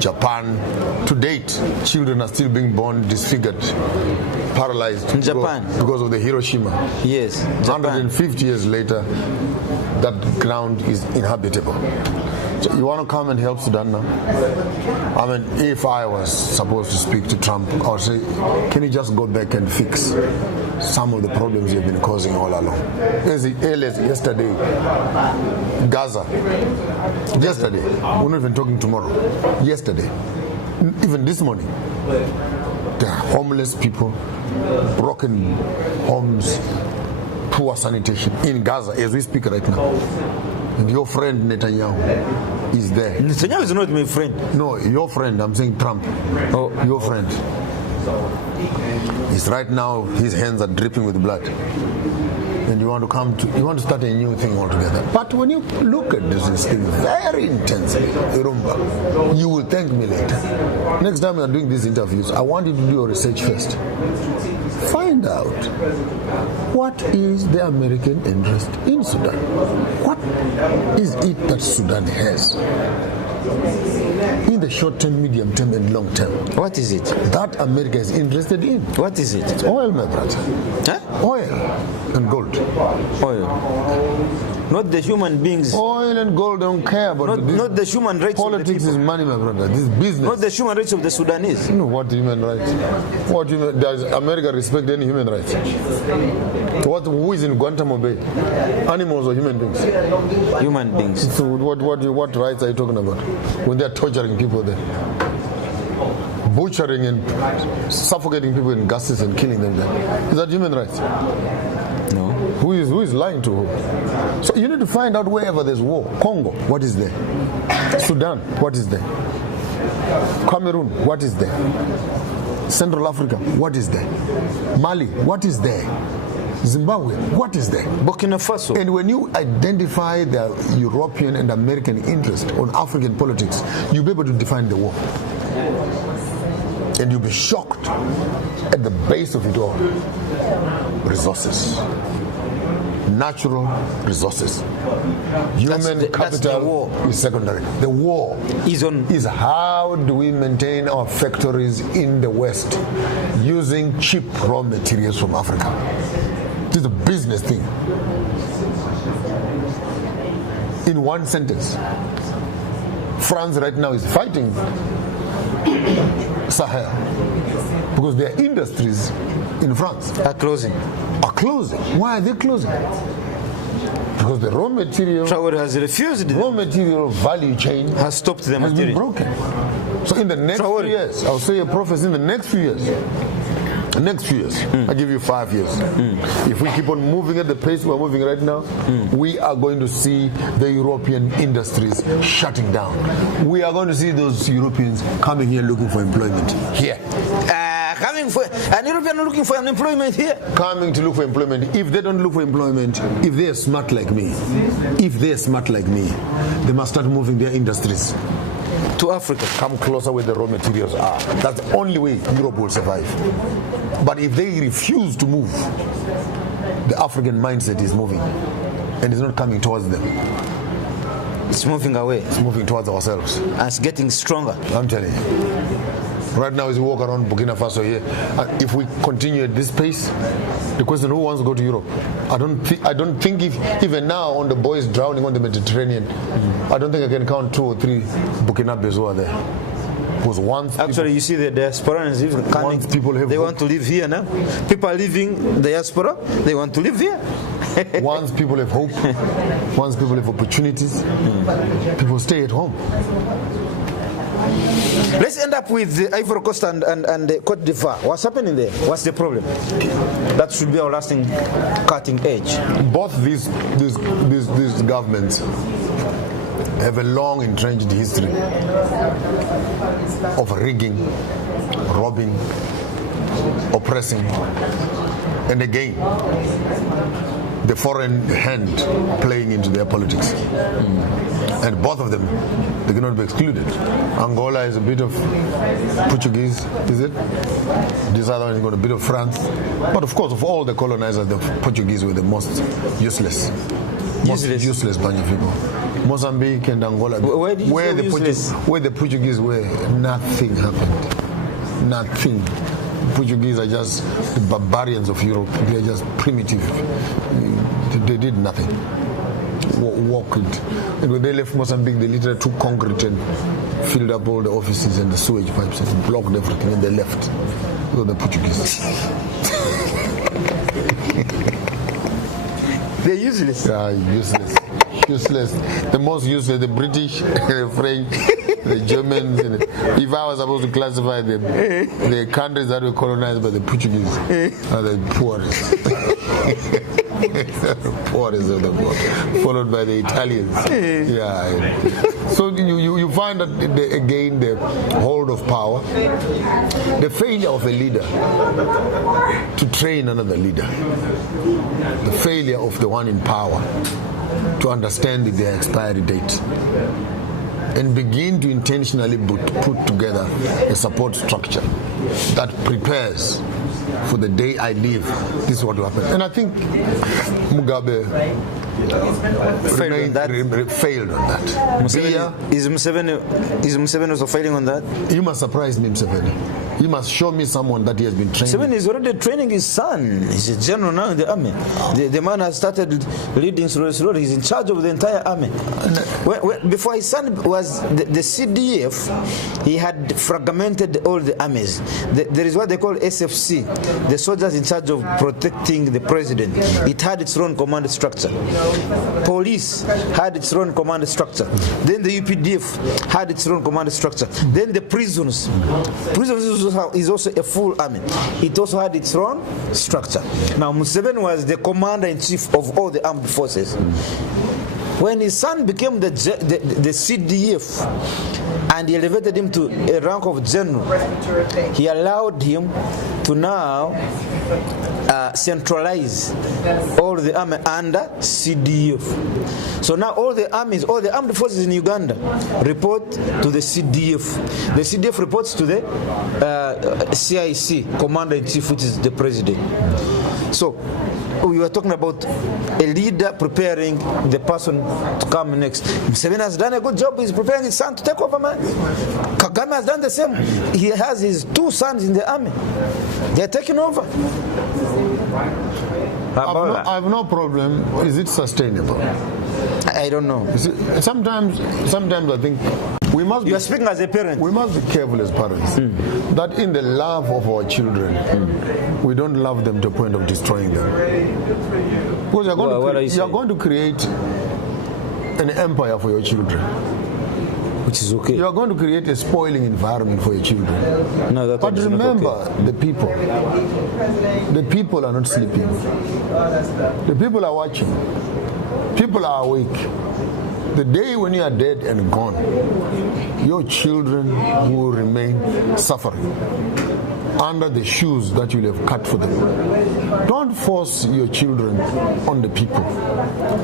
Japan. To date, children are still being born disfigured, paralyzed in Japan because of the Hiroshima. Yes, Japan. 150 years later, that ground is inhabitable. So you want to come and help Sudan now? I mean, if I was supposed to speak to Trump, I would say, can you just go back and fix some of the problems you've been causing all along? As early as yesterday, Gaza. Yesterday, we're not even talking tomorrow. Yesterday, even this morning, there are homeless people, broken homes, poor sanitation in Gaza as we speak right now. And your friend Netanyahu is there. Netanyahu is not my friend. No, your friend. I'm saying Trump. Oh, your friend. He's right now. His hands are dripping with blood. And you want to start a new thing altogether. But when you look at this thing very intensely, Irumba, you will thank me later. Next time you are doing these interviews, I want you to do your research first. Find out what is the American interest in Sudan. What is it that Sudan has in the short term, medium term, and long term? What is it that America is interested in? What is it? It's oil, my brother. Huh? Oil and gold. Oil. Not the human beings. Oil and gold don't care about not the human rights. Politics of the is money, my brother. This is business. Not the human rights of the Sudanese. No, what human rights? Does America respect any human rights? Who is in Guantanamo Bay? Animals or human beings? Human beings. So what rights are you talking about when they are torturing people there? Butchering and suffocating people in gases and killing them there. Is that human rights? No. Who is lying to who? So you need to find out wherever there's war. Congo, what is there? Sudan, what is there? Cameroon, what is there? Central Africa, what is there? Mali, what is there? Zimbabwe, what is there? Burkina Faso. And when you identify the European and American interest on African politics, you'll be able to define the war. And you'll be shocked at the base of it all. Resources. Natural resources. Human capital is secondary. The war is how do we maintain our factories in the West using cheap raw materials from Africa. It is a business thing. In one sentence, France right now is fighting Sahel because their industries in France are closing. Why are they closing? Because the raw material has refused. Raw material value chain has stopped the has material. been broken. So in the next few years, I'll say a prophecy in the next few years. I give you 5 years. If we keep on moving at the pace we're moving right now, we are going to see the European industries shutting down. We are going to see those Europeans coming here looking for employment here. An European looking for employment here? Coming to look for employment. If they don't look for employment, if they're smart like me, they must start moving their industries to Africa. Come closer where the raw materials are. That's the only way Europe will survive. But if they refuse to move, the African mindset is moving and it's not coming towards them. It's moving away. It's moving towards ourselves. And it's getting stronger. I'm telling you. Right now, as we walk around Burkina Faso here, if we continue at this pace, the question, who wants to go to Europe? I don't think if even now on the boys drowning on the Mediterranean, I don't think I can count 2 or 3 Burkinabes who are there. Because once actually, you see the diasporans coming, they want to live here now. People are leaving the diaspora, they want to live here. Once people have hope, once people have opportunities, people stay at home. Let's end up with the Ivory Coast and the Cote d'Ivoire. What's happening there? What's the problem? That should be our lasting cutting edge. Both these governments have a long entrenched history of rigging, robbing, oppressing, and again, the foreign hand playing into their politics. And both of them, they cannot be excluded. Angola is a bit of Portuguese, is it? This other one is got a bit of France. But of course, of all the colonizers, the Portuguese were the most useless. Most useless bunch of people. Mozambique and Angola, where the Portuguese were, nothing happened. Nothing. Portuguese are just the barbarians of Europe. They are just primitive. They did nothing. Walked. And when they left Mozambique, they literally took concrete and filled up all the offices and the sewage pipes and blocked everything, and they left. Those are the Portuguese. They're useless. Yeah, useless. Useless. The most useless, the British, the French, the Germans. If I was supposed to classify them, the countries that were colonized by the Portuguese are the poorest. The poorest of the world, followed by the Italians. Yeah. So you find that again the hold of power, the failure of a leader to train another leader, the failure of the one in power to understand their expiry date and begin to intentionally put together a support structure that prepares for the day I leave. This is what will happen. And I think Mugabe failed on that. Is Museveni also failing on that? You must surprise me, Museveni. He must show me someone that he has been training. Museveni is already training his son. He's a general now in the army. The man has started leading slowly. He's in charge of the entire army. Before his son was the CDF, he had fragmented all the armies. There is what they call SFC, the soldiers in charge of protecting the president. It had its own command structure. Police had its own command structure. Then the UPDF had its own command structure. Then the prisons. Prisons is also a full army. It also had its own structure. Now Museveni was the commander-in-chief of all the armed forces. When his son became the CDF and he elevated him to a rank of general, he allowed him to now centralize all the army under CDF. So now all the armies, all the armed forces in Uganda report to the CDF. The CDF reports to the CIC, Commander-in-Chief, which is the president. So we were talking about a leader preparing the person to come next. Museveni has done a good job. He's preparing his son to take over, man. Kagame has done the same. He has his 2 sons in the army. They're taking over. I have no problem. Is it sustainable? I don't know. Sometimes I think we must. You are speaking as a parent. We must be careful as parents that in the love of our children, we don't love them to the point of destroying them. Because you're going to create an empire for your children, which is okay. You are going to create a spoiling environment for your children. No, but remember, okay. The people are not sleeping. The people are watching. People are awake. The day when you are dead and gone, your children will remain suffering under the shoes that you have cut for them. Don't force your children on the people.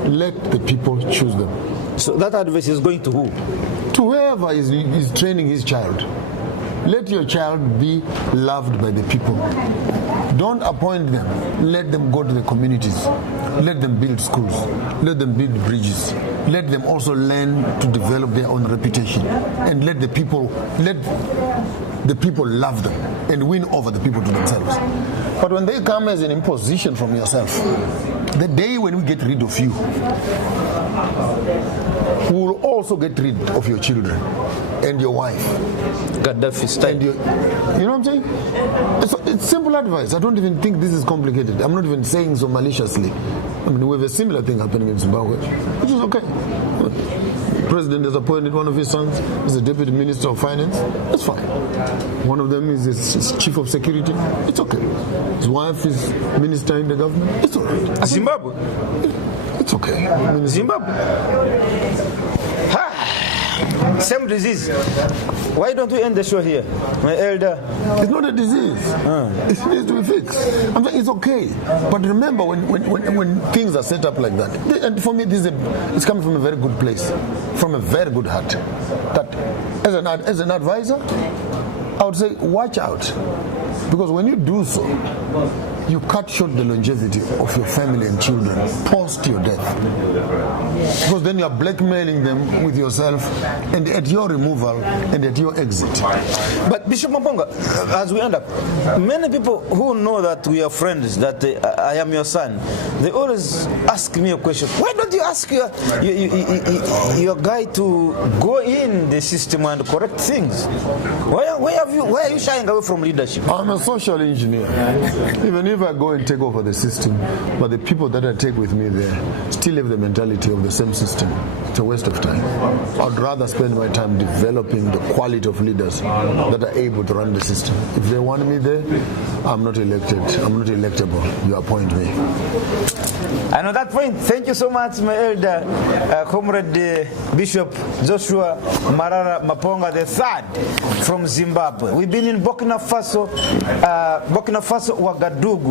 Let the people choose them. So that advice is going to who? to whoever is training his child, let your child be loved by the people. Don't appoint them. Let them go to the communities. Let them build schools. Let them build bridges. Let them also learn to develop their own reputation. And let the people love them and win over the people to themselves. But when they come as an imposition from yourself, the day when we get rid of you, we will also get rid of your children and your wife. Gaddafi style. You know what I'm saying? It's simple advice. I don't even think this is complicated. I'm not even saying so maliciously. I mean, we have a similar thing happening in Zimbabwe, which is okay. The president has appointed one of his sons as the deputy minister of finance. That's fine. One of them is his chief of security. It's okay. His wife is minister in the government. It's all right. Zimbabwe? It's okay. I mean, Zimbabwe? Same disease. Why don't we end the show here, my elder? It's not a disease. It needs to be fixed. I'm saying it's okay. But remember, when things are set up like that, and for me, it's coming from a very good place, from a very good heart. That as an advisor, I would say, watch out. Because when you do so, you cut short the longevity of your family and children post your death. Because then you are blackmailing them with yourself and at your removal and at your exit. But Bishop Maponga, as we end up, many people who know that we are friends, that I am your son, they always ask me a question. Why don't you ask your guy to go in the system and correct things? Why are you shying away from leadership? I'm a social engineer. Even if I go and take over the system, but the people that I take with me there still have the mentality of the same system, it's a waste of time. I'd rather spend my time developing the quality of leaders that are able to run the system. If they want me there, I'm not elected. I'm not electable. You appoint me. And on that point, thank you so much, my elder, Comrade Bishop Joshua Marara Maponga III from Zimbabwe. We've been in Burkina Faso, Wagadugu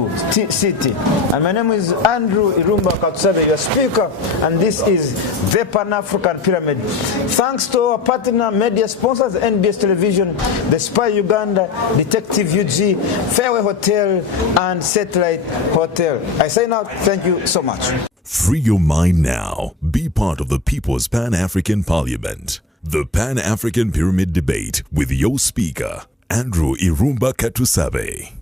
city. And my name is Andrew Irumba Katsabe, your speaker, and this is the Pan-African Pyramid. Thanks to our partner, media sponsors, NBS Television, The Spy Uganda, Detective UG, Fairway Hotel, and Satellite Hotel. I say now, thank you so much. Free your mind now. Be part of the People's Pan-African Parliament. The Pan-African Pyramid Debate with your speaker, Andrew Irumba Katusabe.